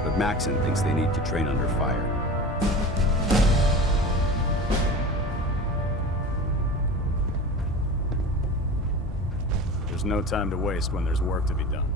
But Maxon thinks they need to train under fire. There's no time to waste when there's work to be done.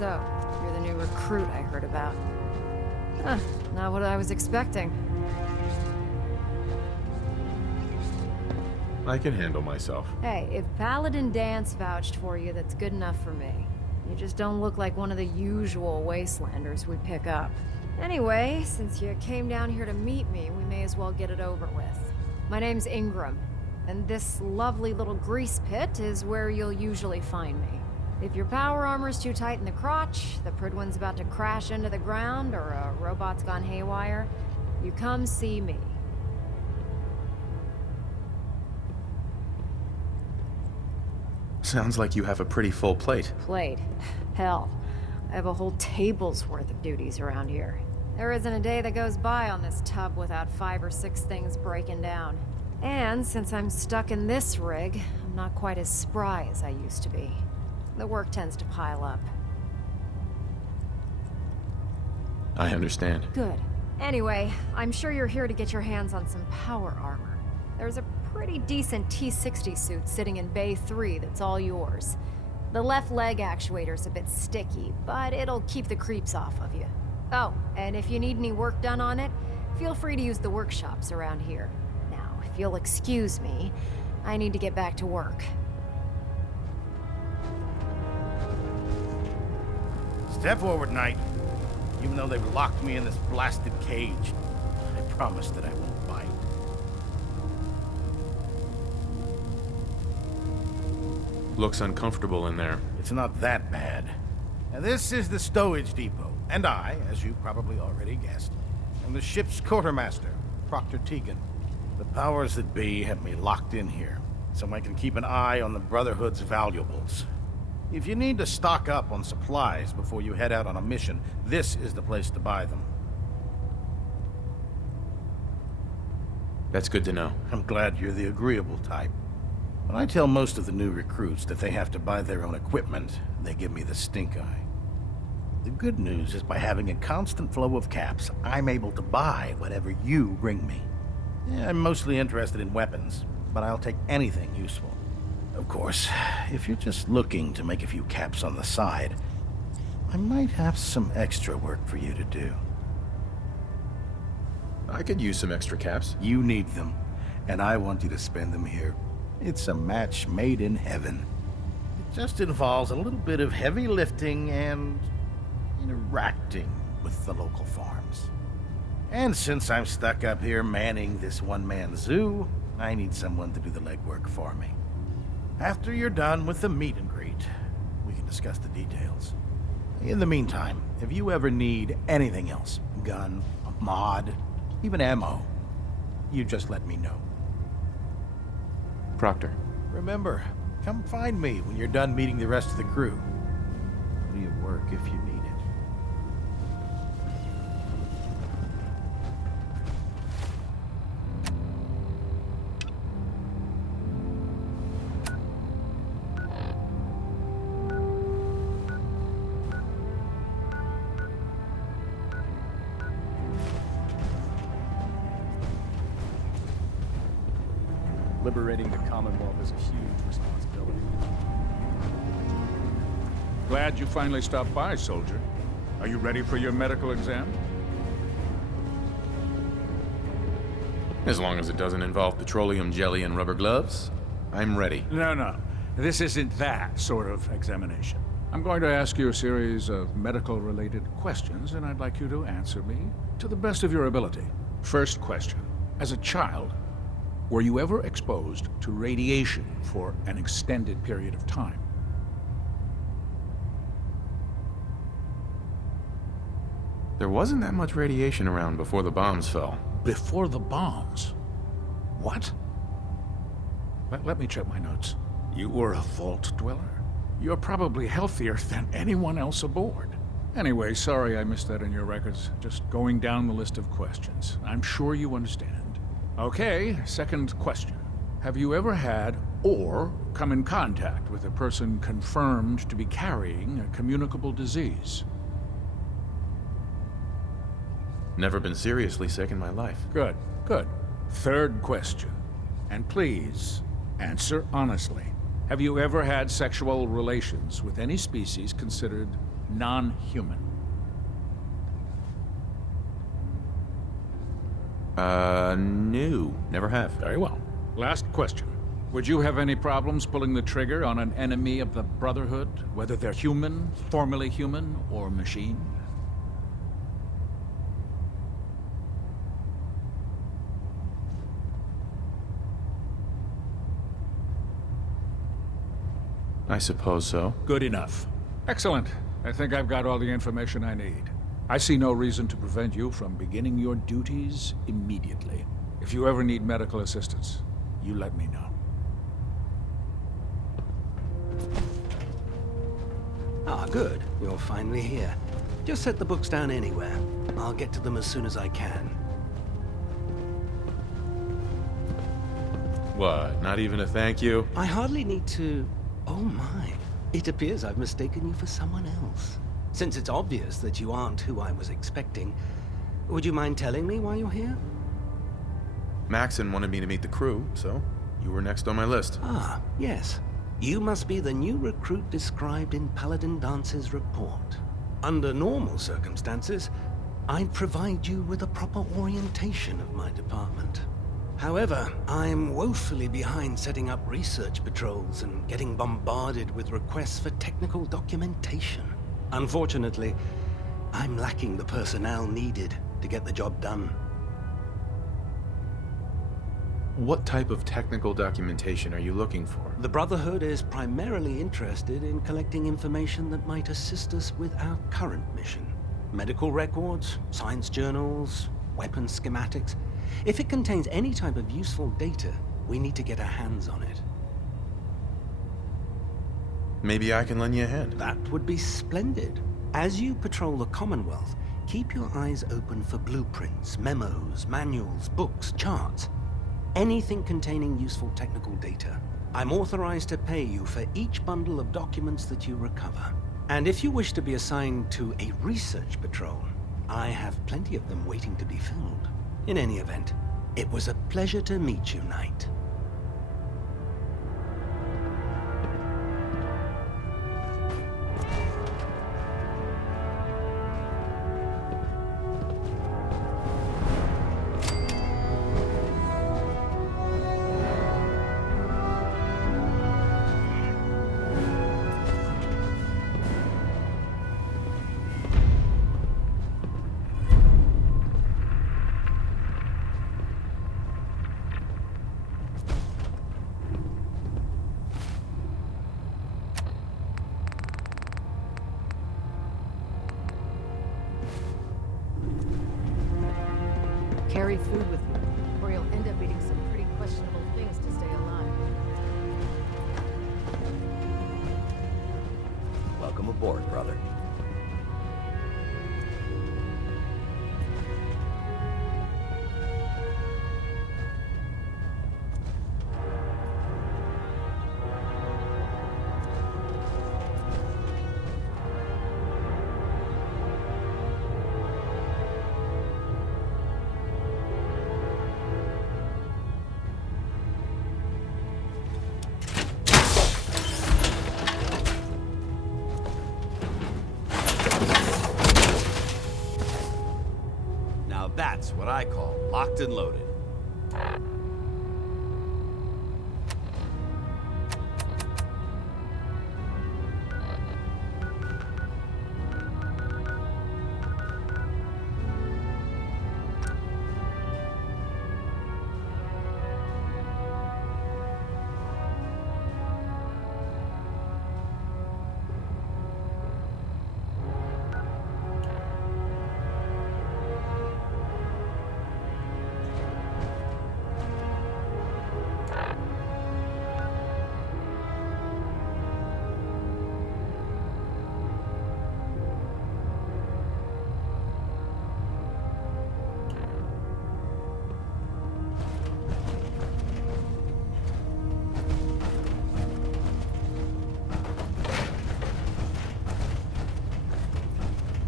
So, you're the new recruit I heard about. Huh, not what I was expecting. I can handle myself. Hey, if Paladin Dance vouched for you, that's good enough for me. You just don't look like one of the usual wastelanders we'd pick up. Anyway, since you came down here to meet me, we may as well get it over with. My name's Ingram, and this lovely little grease pit is where you'll usually find me. If your power armor's too tight in the crotch, the Pridwin's about to crash into the ground, or a robot's gone haywire, you come see me. Sounds like you have a pretty full plate. Plate? Hell, I have a whole table's worth of duties around here. There isn't a day that goes by on this tub without 5 or 6 things breaking down. And since I'm stuck in this rig, I'm not quite as spry as I used to be. The work tends to pile up. I understand. Good. Anyway, I'm sure you're here to get your hands on some power armor. There's a pretty decent T-60 suit sitting in Bay 3 that's all yours. The left leg actuator's a bit sticky, but it'll keep the creeps off of you. Oh, and if you need any work done on it, feel free to use the workshops around here. Now, if you'll excuse me, I need to get back to work. Step forward, Knight. Even though they've locked me in this blasted cage, I promise that I won't bite. Looks uncomfortable in there. It's not that bad. Now, this is the stowage depot, and I, as you probably already guessed, am the ship's quartermaster, Proctor Tegan. The powers that be have me locked in here, so I can keep an eye on the Brotherhood's valuables. If you need to stock up on supplies before you head out on a mission, this is the place to buy them. That's good to know. I'm glad you're the agreeable type. When I tell most of the new recruits that they have to buy their own equipment, they give me the stink eye. The good news is by having a constant flow of caps, I'm able to buy whatever you bring me. Yeah, I'm mostly interested in weapons, but I'll take anything useful. Of course, if you're just looking to make a few caps on the side, I might have some extra work for you to do. I could use some extra caps. You need them, and I want you to spend them here. It's a match made in heaven. It just involves a little bit of heavy lifting and interacting with the local farms. And since I'm stuck up here manning this one-man zoo, I need someone to do the legwork for me. After you're done with the meet and greet, we can discuss the details. In the meantime, if you ever need anything else, gun, a mod, even ammo, you just let me know. Proctor. Remember, come find me when you're done meeting the rest of the crew. Plenty of work if you need it. Liberating the Commonwealth is a huge responsibility. Glad you finally stopped by, soldier. Are you ready for your medical exam? As long as it doesn't involve petroleum jelly and rubber gloves, I'm ready. No. This isn't that sort of examination. I'm going to ask you a series of medical-related questions, and I'd like you to answer me to the best of your ability. First question. As a child, were you ever exposed to radiation for an extended period of time? There wasn't that much radiation around before the bombs fell. Before the bombs? What? Let me check my notes. You were a vault dweller? You're probably healthier than anyone else aboard. Anyway, sorry I missed that in your records. Just going down the list of questions. I'm sure you understand. Okay, second question. Have you ever had or come in contact with a person confirmed to be carrying a communicable disease? Never been seriously sick in my life. Good. Third question. And please, answer honestly. Have you ever had sexual relations with any species considered non-human? No. Never have. Very well. Last question. Would you have any problems pulling the trigger on an enemy of the Brotherhood, whether they're human, formerly human, or machine? I suppose so. Good enough. Excellent. I think I've got all the information I need. I see no reason to prevent you from beginning your duties immediately. If you ever need medical assistance, you let me know. Ah, good. You're finally here. Just set the books down anywhere. I'll get to them as soon as I can. What, not even a thank you? I hardly need to... Oh my. It appears I've mistaken you for someone else. Since it's obvious that you aren't who I was expecting, would you mind telling me why you're here? Maxon wanted me to meet the crew, so you were next on my list. Ah, yes. You must be the new recruit described in Paladin Dance's report. Under normal circumstances, I'd provide you with a proper orientation of my department. However, I'm woefully behind setting up research patrols and getting bombarded with requests for technical documentation. Unfortunately, I'm lacking the personnel needed to get the job done. What type of technical documentation are you looking for? The Brotherhood is primarily interested in collecting information that might assist us with our current mission. Medical records, science journals, weapon schematics. If it contains any type of useful data, we need to get our hands on it. Maybe I can lend you a hand. That would be splendid. As you patrol the Commonwealth, keep your eyes open for blueprints, memos, manuals, books, charts. Anything containing useful technical data. I'm authorized to pay you for each bundle of documents that you recover. And if you wish to be assigned to a research patrol, I have plenty of them waiting to be filled. In any event, it was a pleasure to meet you, Knight. Carry food with you, or you'll end up eating some pretty questionable things to stay alive. Welcome aboard, brother. what I call locked and loaded.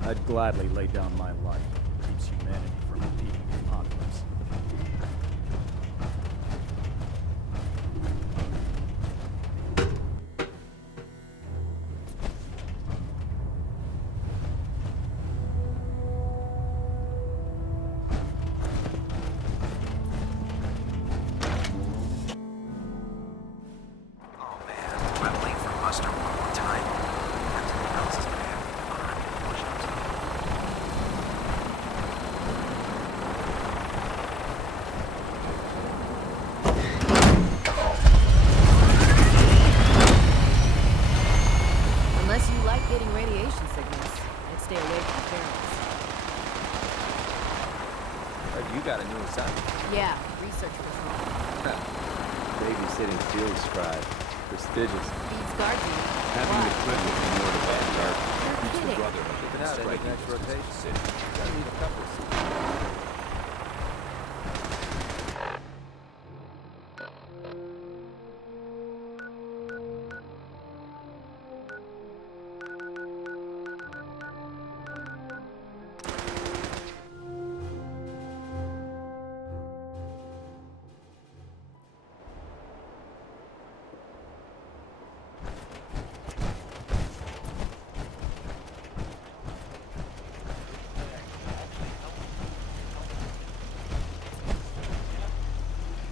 I'd gladly lay down my life if it keeps humanity from repeating the apocalypse. Oh man, I'm late for muster one more time. Everyone else is gonna have 100 push-ups. Unless you like getting radiation sickness, I'd stay away from ferals. Heard you got a new assignment. Yeah, research patrol. Babysitting field scribe. Prestigious. Beats guard duty. Having Why? the equipment in order to guard You're keeps the kidding. Brotherhood Keep it in out at striking next distance of the rotation. city. Gotta need a couple of seats.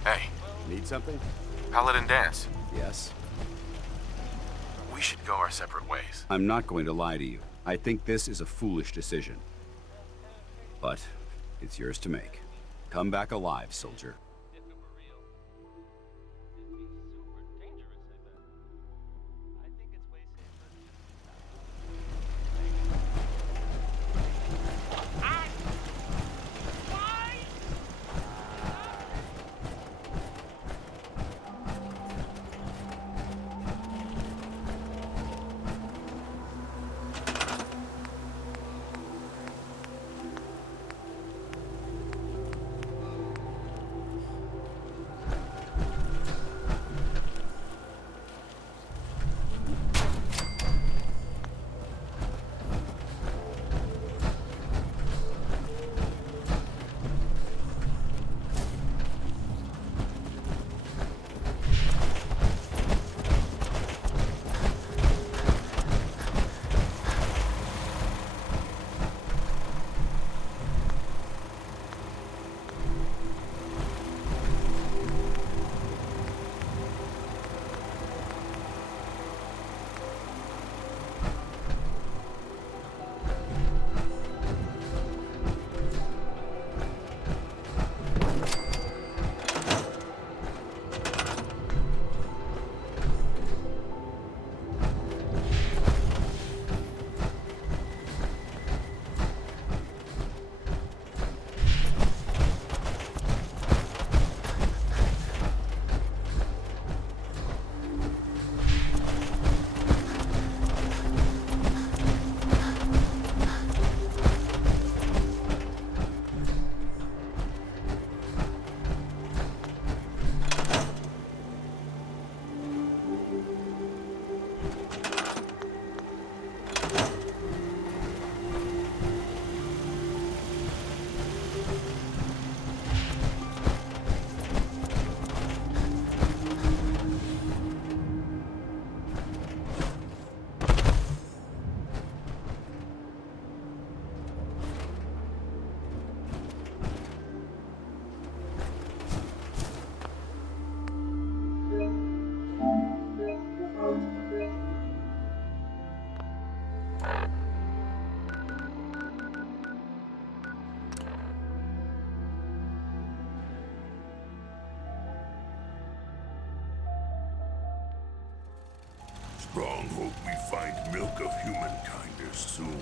Hey, Need something? Paladin Dance. Yes. We should go our separate ways. I'm not going to lie to you. I think this is a foolish decision. But it's yours to make. Come back alive, soldier. Strong hope we find milk of humankind soon.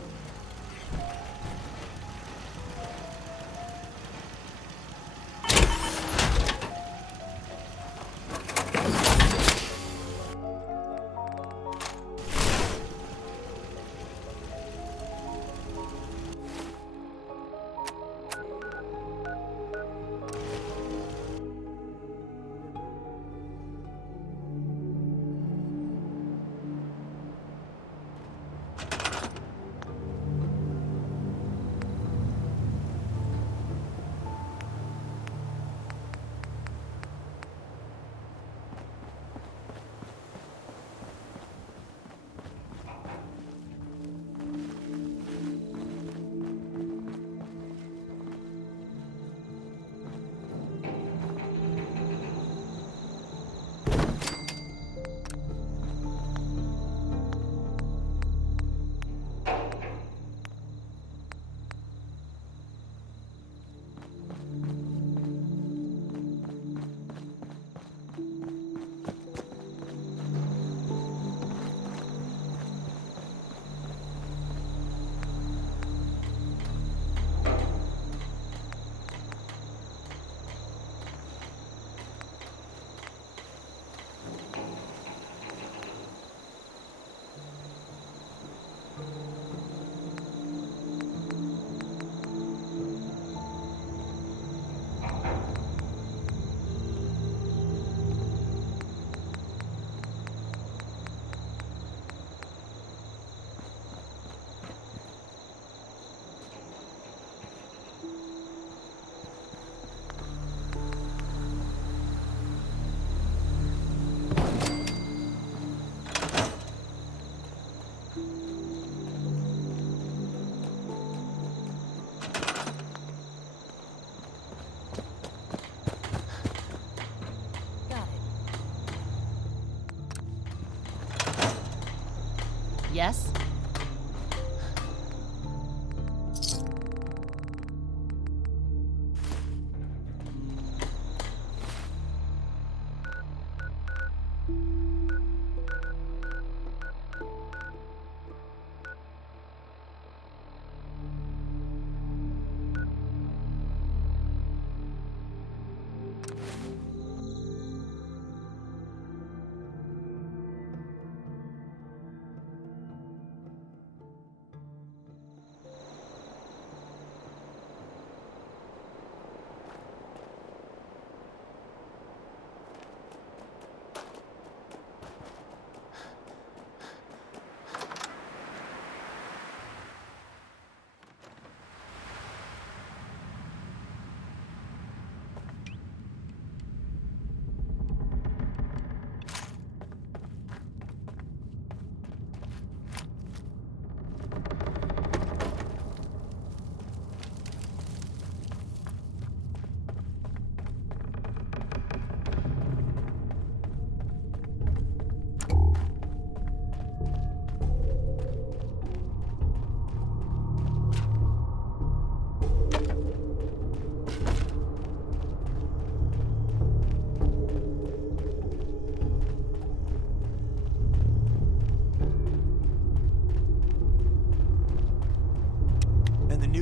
Yes?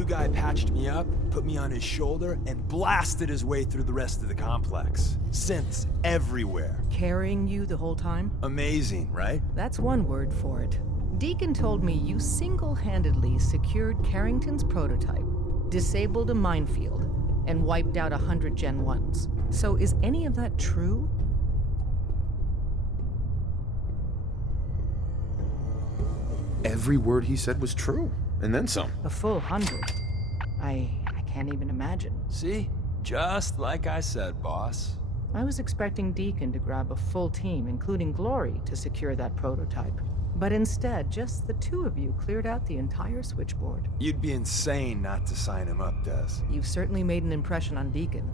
Guy patched me up, put me on his shoulder, and blasted his way through the rest of the complex. Synths everywhere. Carrying you the whole time? Amazing, right? That's one word for it. Deacon told me you single-handedly secured Carrington's prototype, disabled a minefield, and wiped out 100 Gen 1s. So is any of that true? Every word he said was true. And then some. A full 100. I can't even imagine. See? Just like I said, boss. I was expecting Deacon to grab a full team, including Glory, to secure that prototype. But instead, just the two of you cleared out the entire switchboard. You'd be insane not to sign him up, Des. You've certainly made an impression on Deacon.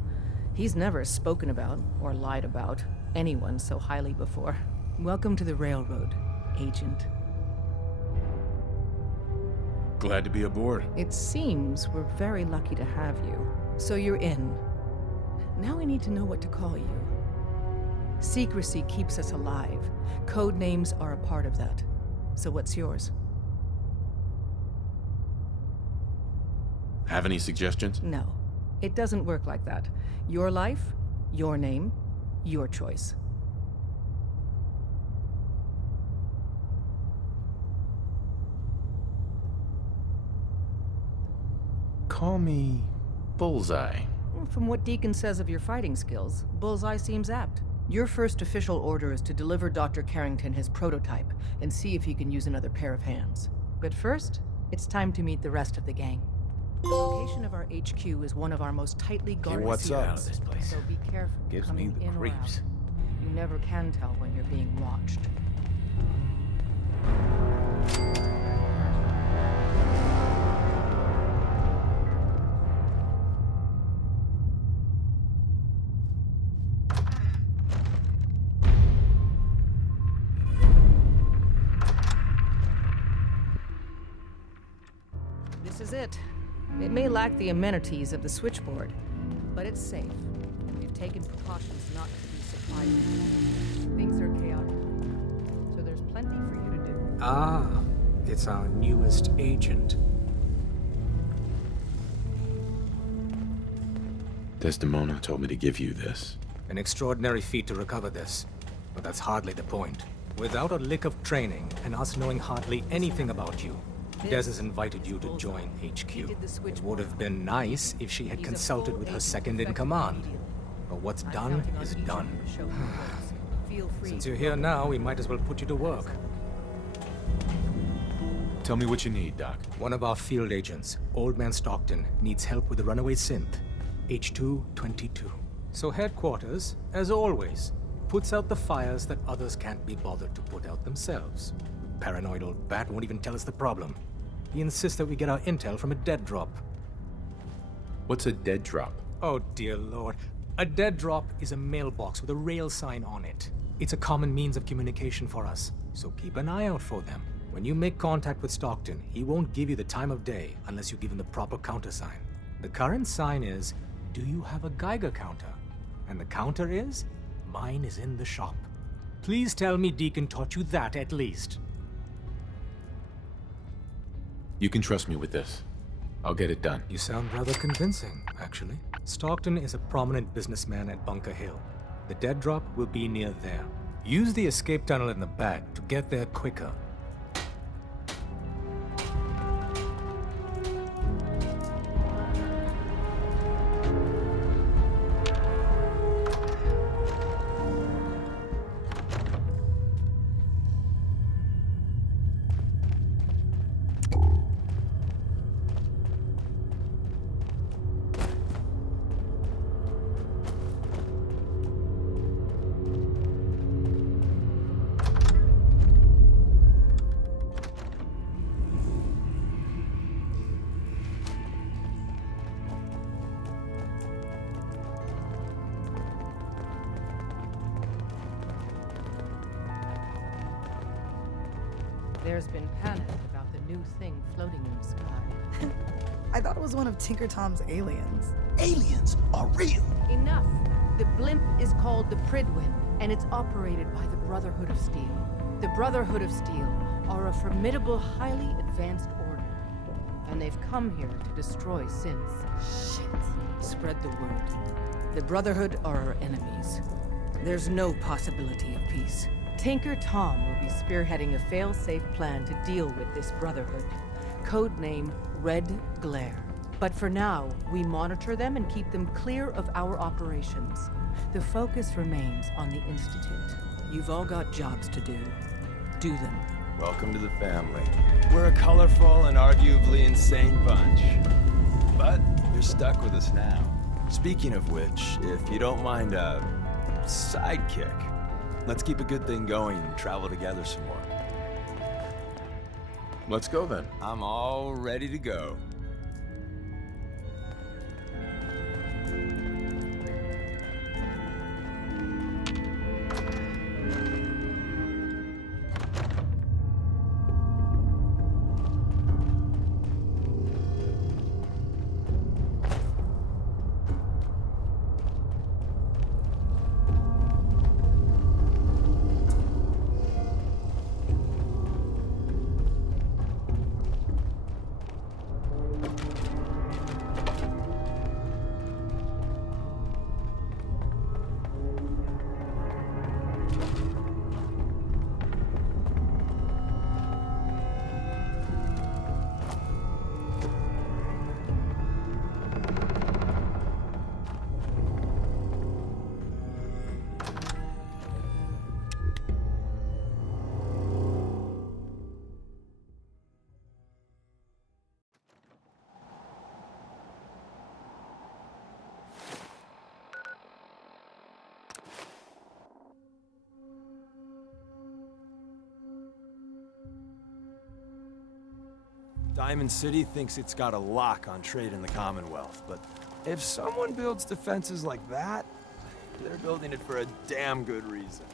He's never spoken about, or lied about, anyone so highly before. Welcome to the Railroad, Agent. Glad to be aboard. It seems we're very lucky to have you. So you're in. Now I need to know what to call you. Secrecy keeps us alive. Code names are a part of that. So what's yours? Have any suggestions? No. It doesn't work like that. Your life, your name, your choice. Call me Bullseye. From what Deacon says of your fighting skills, Bullseye seems apt. Your first official order is to deliver Dr. Carrington his prototype and see if he can use another pair of hands. But first, it's time to meet the rest of the gang. The location of our HQ is one of our most tightly guarded what's up? secrets, so be careful Gives coming me the in or out. creeps. You never can tell when you're being watched. This is it. It may lack the amenities of the switchboard, but it's safe. We've taken precautions not to be supplied with. Things are chaotic, so there's plenty for you to do. Ah, it's our newest agent. Desdemona told me to give you this. An extraordinary feat to recover this, but that's hardly the point. Without a lick of training, and us knowing hardly anything about you, Des has invited you to join HQ. It would have been nice if she had consulted with her second-in-command. But what's done is done. Since you're here now, we might as well put you to work. Tell me what you need, Doc. One of our field agents, Old Man Stockton, needs help with the runaway synth, H222. So headquarters, as always, puts out the fires that others can't be bothered to put out themselves. Paranoid old bat won't even tell us the problem. He insists that we get our intel from a dead drop. What's a dead drop? Oh, dear lord. A dead drop is a mailbox with a rail sign on it. It's a common means of communication for us, so keep an eye out for them. When you make contact with Stockton, he won't give you the time of day unless you give him the proper countersign. The current sign is, do you have a Geiger counter? And the counter is, mine is in the shop. Please tell me Deacon taught you that at least. You can trust me with this. I'll get it done. You sound rather convincing, actually. Stockton is a prominent businessman at Bunker Hill. The dead drop will be near there. Use the escape tunnel in the back to get there quicker. There's been panic about the new thing floating in the sky. I thought it was one of Tinker Tom's aliens. Aliens are real! Enough! The blimp is called the Pridwin, and it's operated by the Brotherhood of Steel. The Brotherhood of Steel are a formidable, highly advanced order. And they've come here to destroy synths. Shit. Spread the word. The Brotherhood are our enemies. There's no possibility of peace. Tinker Tom will be spearheading a fail-safe plan to deal with this Brotherhood. Codename Red Glare. But for now, we monitor them and keep them clear of our operations. The focus remains on the Institute. You've all got jobs to do. Do them. Welcome to the family. We're a colorful and arguably insane bunch. But you're stuck with us now. Speaking of which, if you don't mind a sidekick, let's keep a good thing going and travel together some more. Let's go then. I'm all ready to go. Diamond City thinks it's got a lock on trade in the Commonwealth, but if someone builds defenses like that, they're building it for a damn good reason.